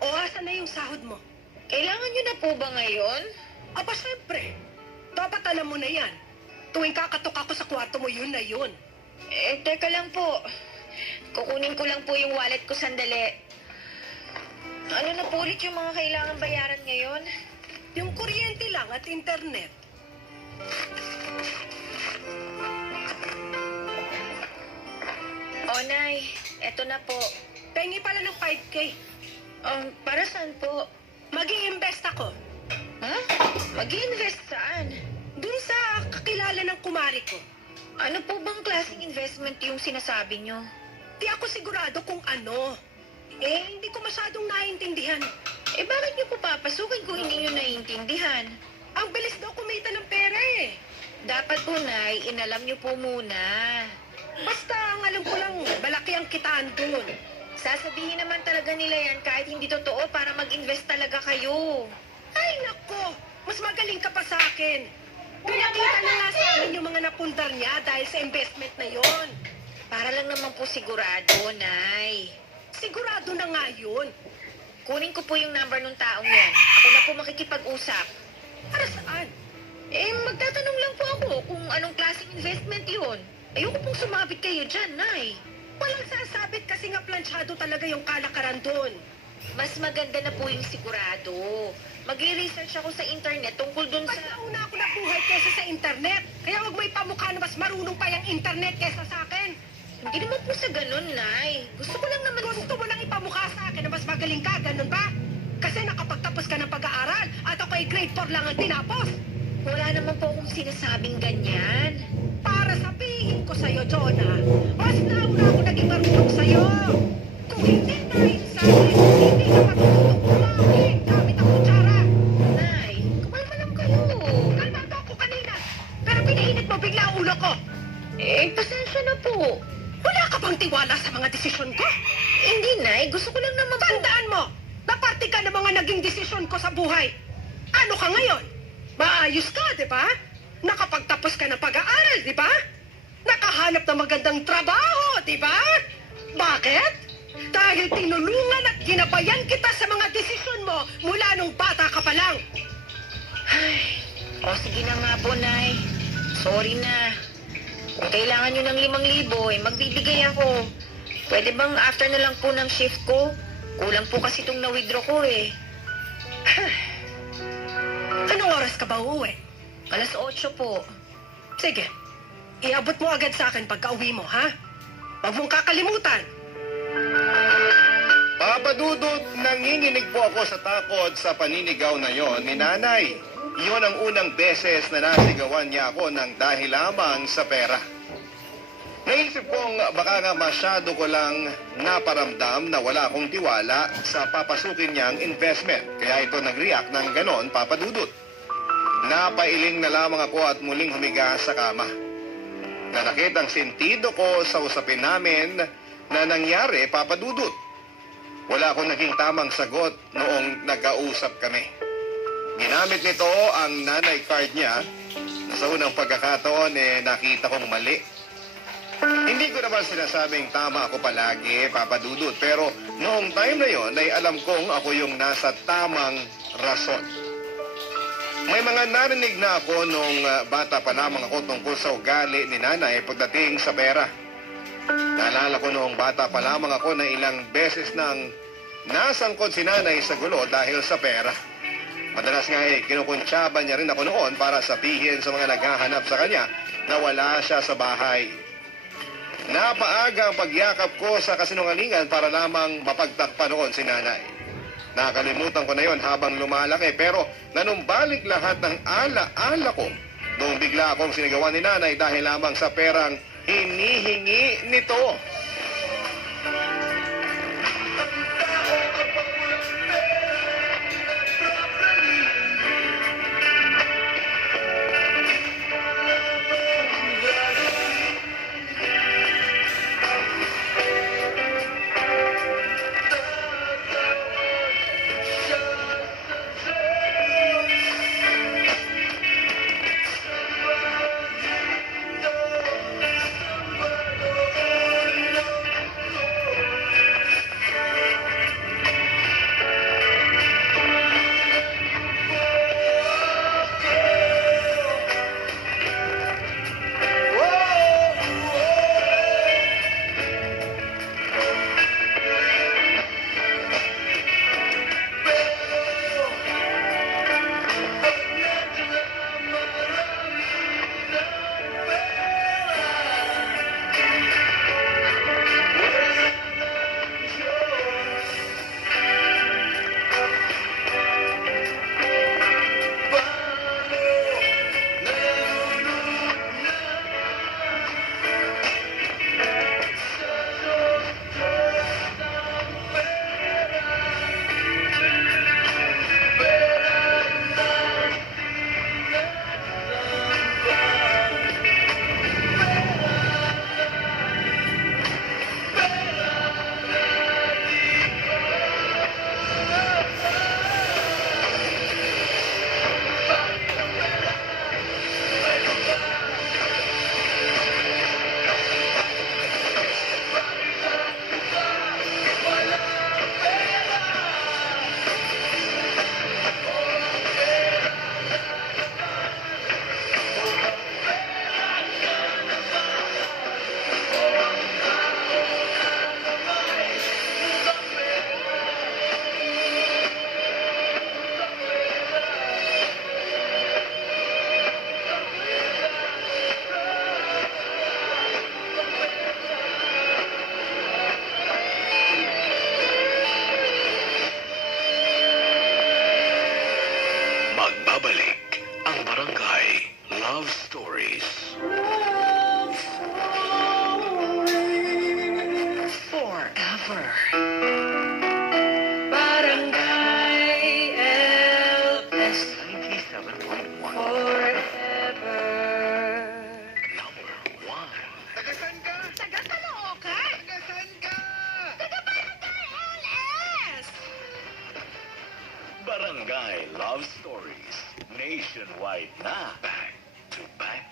O asan na yung sahod mo? Kailangan nyo na po ba ngayon? Aba, syempre. Dapat alam mo na yan. Tuwing kakatok ako sa kwarto mo, yun na yun. Teka lang po. Kukunin ko lang po yung wallet ko sandali. Ano na po ulit yung mga kailangan bayaran ngayon? Yung kuryente lang at internet. O, Nay, eto na po. Pengi pala ng 5K. Para saan po? Mag-i-invest ako. Ha? Mag-i-invest saan? Dun sa kakilala ng kumari ko. Ano po bang klaseng investment yung sinasabi nyo? Di ako sigurado kung ano. Hindi ko masyadong naiintindihan. Bakit nyo po papasukin kung hindi nyo naiintindihan? Ang bilis daw kumita ng pera eh. Dapat po, Nay, inalam nyo po muna. Basta ang alam ko lang, malaki ang kitaan dun. Sasabihin naman talaga nila yan kahit hindi totoo para mag-invest talaga kayo. Ay, nako! Mas magaling ka pa sa akin. Pinakita na nga sa amin yung mga napundar niya dahil sa investment na yon. Para lang naman po sigurado, Nay. Sigurado na nga yun. Kunin ko po yung number ng taong yan. Ako na po makikipag-usap. Para saan? Magtatanong lang po ako kung anong klaseng investment yun. Ayoko pong sumabit kayo dyan, Nay. Walang sasabit kasi nga planchado talaga yung kalakaran doon. Mas maganda na po yung sigurado. Mag-research ako sa internet tungkol dun sa... Mas nauna ako nabuhay kesa sa internet. Kaya wag mo ipamukha na mas marunong pa yung internet kesa sa akin. Hindi naman po sa ganun, Nay. Gusto ko lang naman... Gusto mo lang ipamukha sa akin na mas magaling ka, ganun ba? Kasi nakapagtapos ka ng pag-aaral at ako ay grade 4 lang ang tinapos. Wala naman po akong sinasabing ganyan. Para sabihin ko sa'yo, Jonah, mas nauna ako naging marunong sa'yo. Kung hindi dahil sa akin, hindi ka matutulog kumain gamit ang kutsara. Nay, kumalma lang kayo. Kalmado ako kanina, pero pinainit mo bigla ang ulo ko. Pasensya na po. Wala ka bang tiwala sa mga desisyon ko? Hindi, Nay. Gusto ko lang naman po... Tandaan mo, naparte ka ng mga naging desisyon ko sa buhay. Ano ka ngayon? Maayos ka, di ba? Nakapagtapos ka ng pag-aaral, di ba? Nakahanap ng magandang trabaho, di ba? Bakit? Dahil tinulungan at ginabayan kita sa mga desisyon mo mula nung bata ka pa lang. Sige na nga po, Nay. Sorry na. Kung kailangan nyo ng 5,000, magbibigay ako. Pwede bang after na lang po ng shift ko? Kulang po kasi itong na-withdraw ko eh. Anong oras ka ba uuwi? 8:00 po. Sige, iabot mo agad sa akin pagka-uwi mo, ha? Huwag mong kakalimutan. Papa Dudut, nanginginig po ako sa takot sa paninigaw na yon ni nanay. Iyon ang unang beses na nasigawan niya ako ng dahil lamang sa pera. Naisip kong baka nga masyado ko lang naparamdam na wala akong tiwala sa papasukin niyang investment. Kaya ito nag-react ng ganon, Papa Dudut. Napailing na lamang ako at muling humiga sa kama. Nanakit ang sentido ko sa usapin namin na nangyari, Papa Dudut. Wala akong naging tamang sagot noong nagkausap kami. Ginamit nito ang nanay card niya na sa unang pagkakataon nakita kong mali. Hindi ko naman sinasabing tama ako palagi, Papa Dudut, pero noong time na yon ay alam kong ako yung nasa tamang rason. May mga narinig na ako nung bata pa lamang ako tungkol sa ugali ni nanay pagdating sa pera. Naalala ko noong bata pa lamang ako na ilang beses nang nasangkot si nanay sa gulo dahil sa pera. Madalas nga kinukuntsaba niya rin ako noon para sabihin sa mga naghahanap sa kanya na wala siya sa bahay. Napaaga ang pagyakap ko sa kasinungalingan para lamang mapagtakpan noon si nanay. Nakalimutan ko na yon habang lumalaki pero nanumbalik lahat ng ala-ala ko noong bigla akong sinigawan ni nanay dahil lamang sa perang hinihingi nito. Magbabalik ang Barangay Love Stories. Forever. Barangay LS 97.1. Forever. Number 1. Tagasan ka? Taga Caloocan? Tagasan ka? Taga Barangay LS! Barangay Love Stories. Nationwide na. Back to back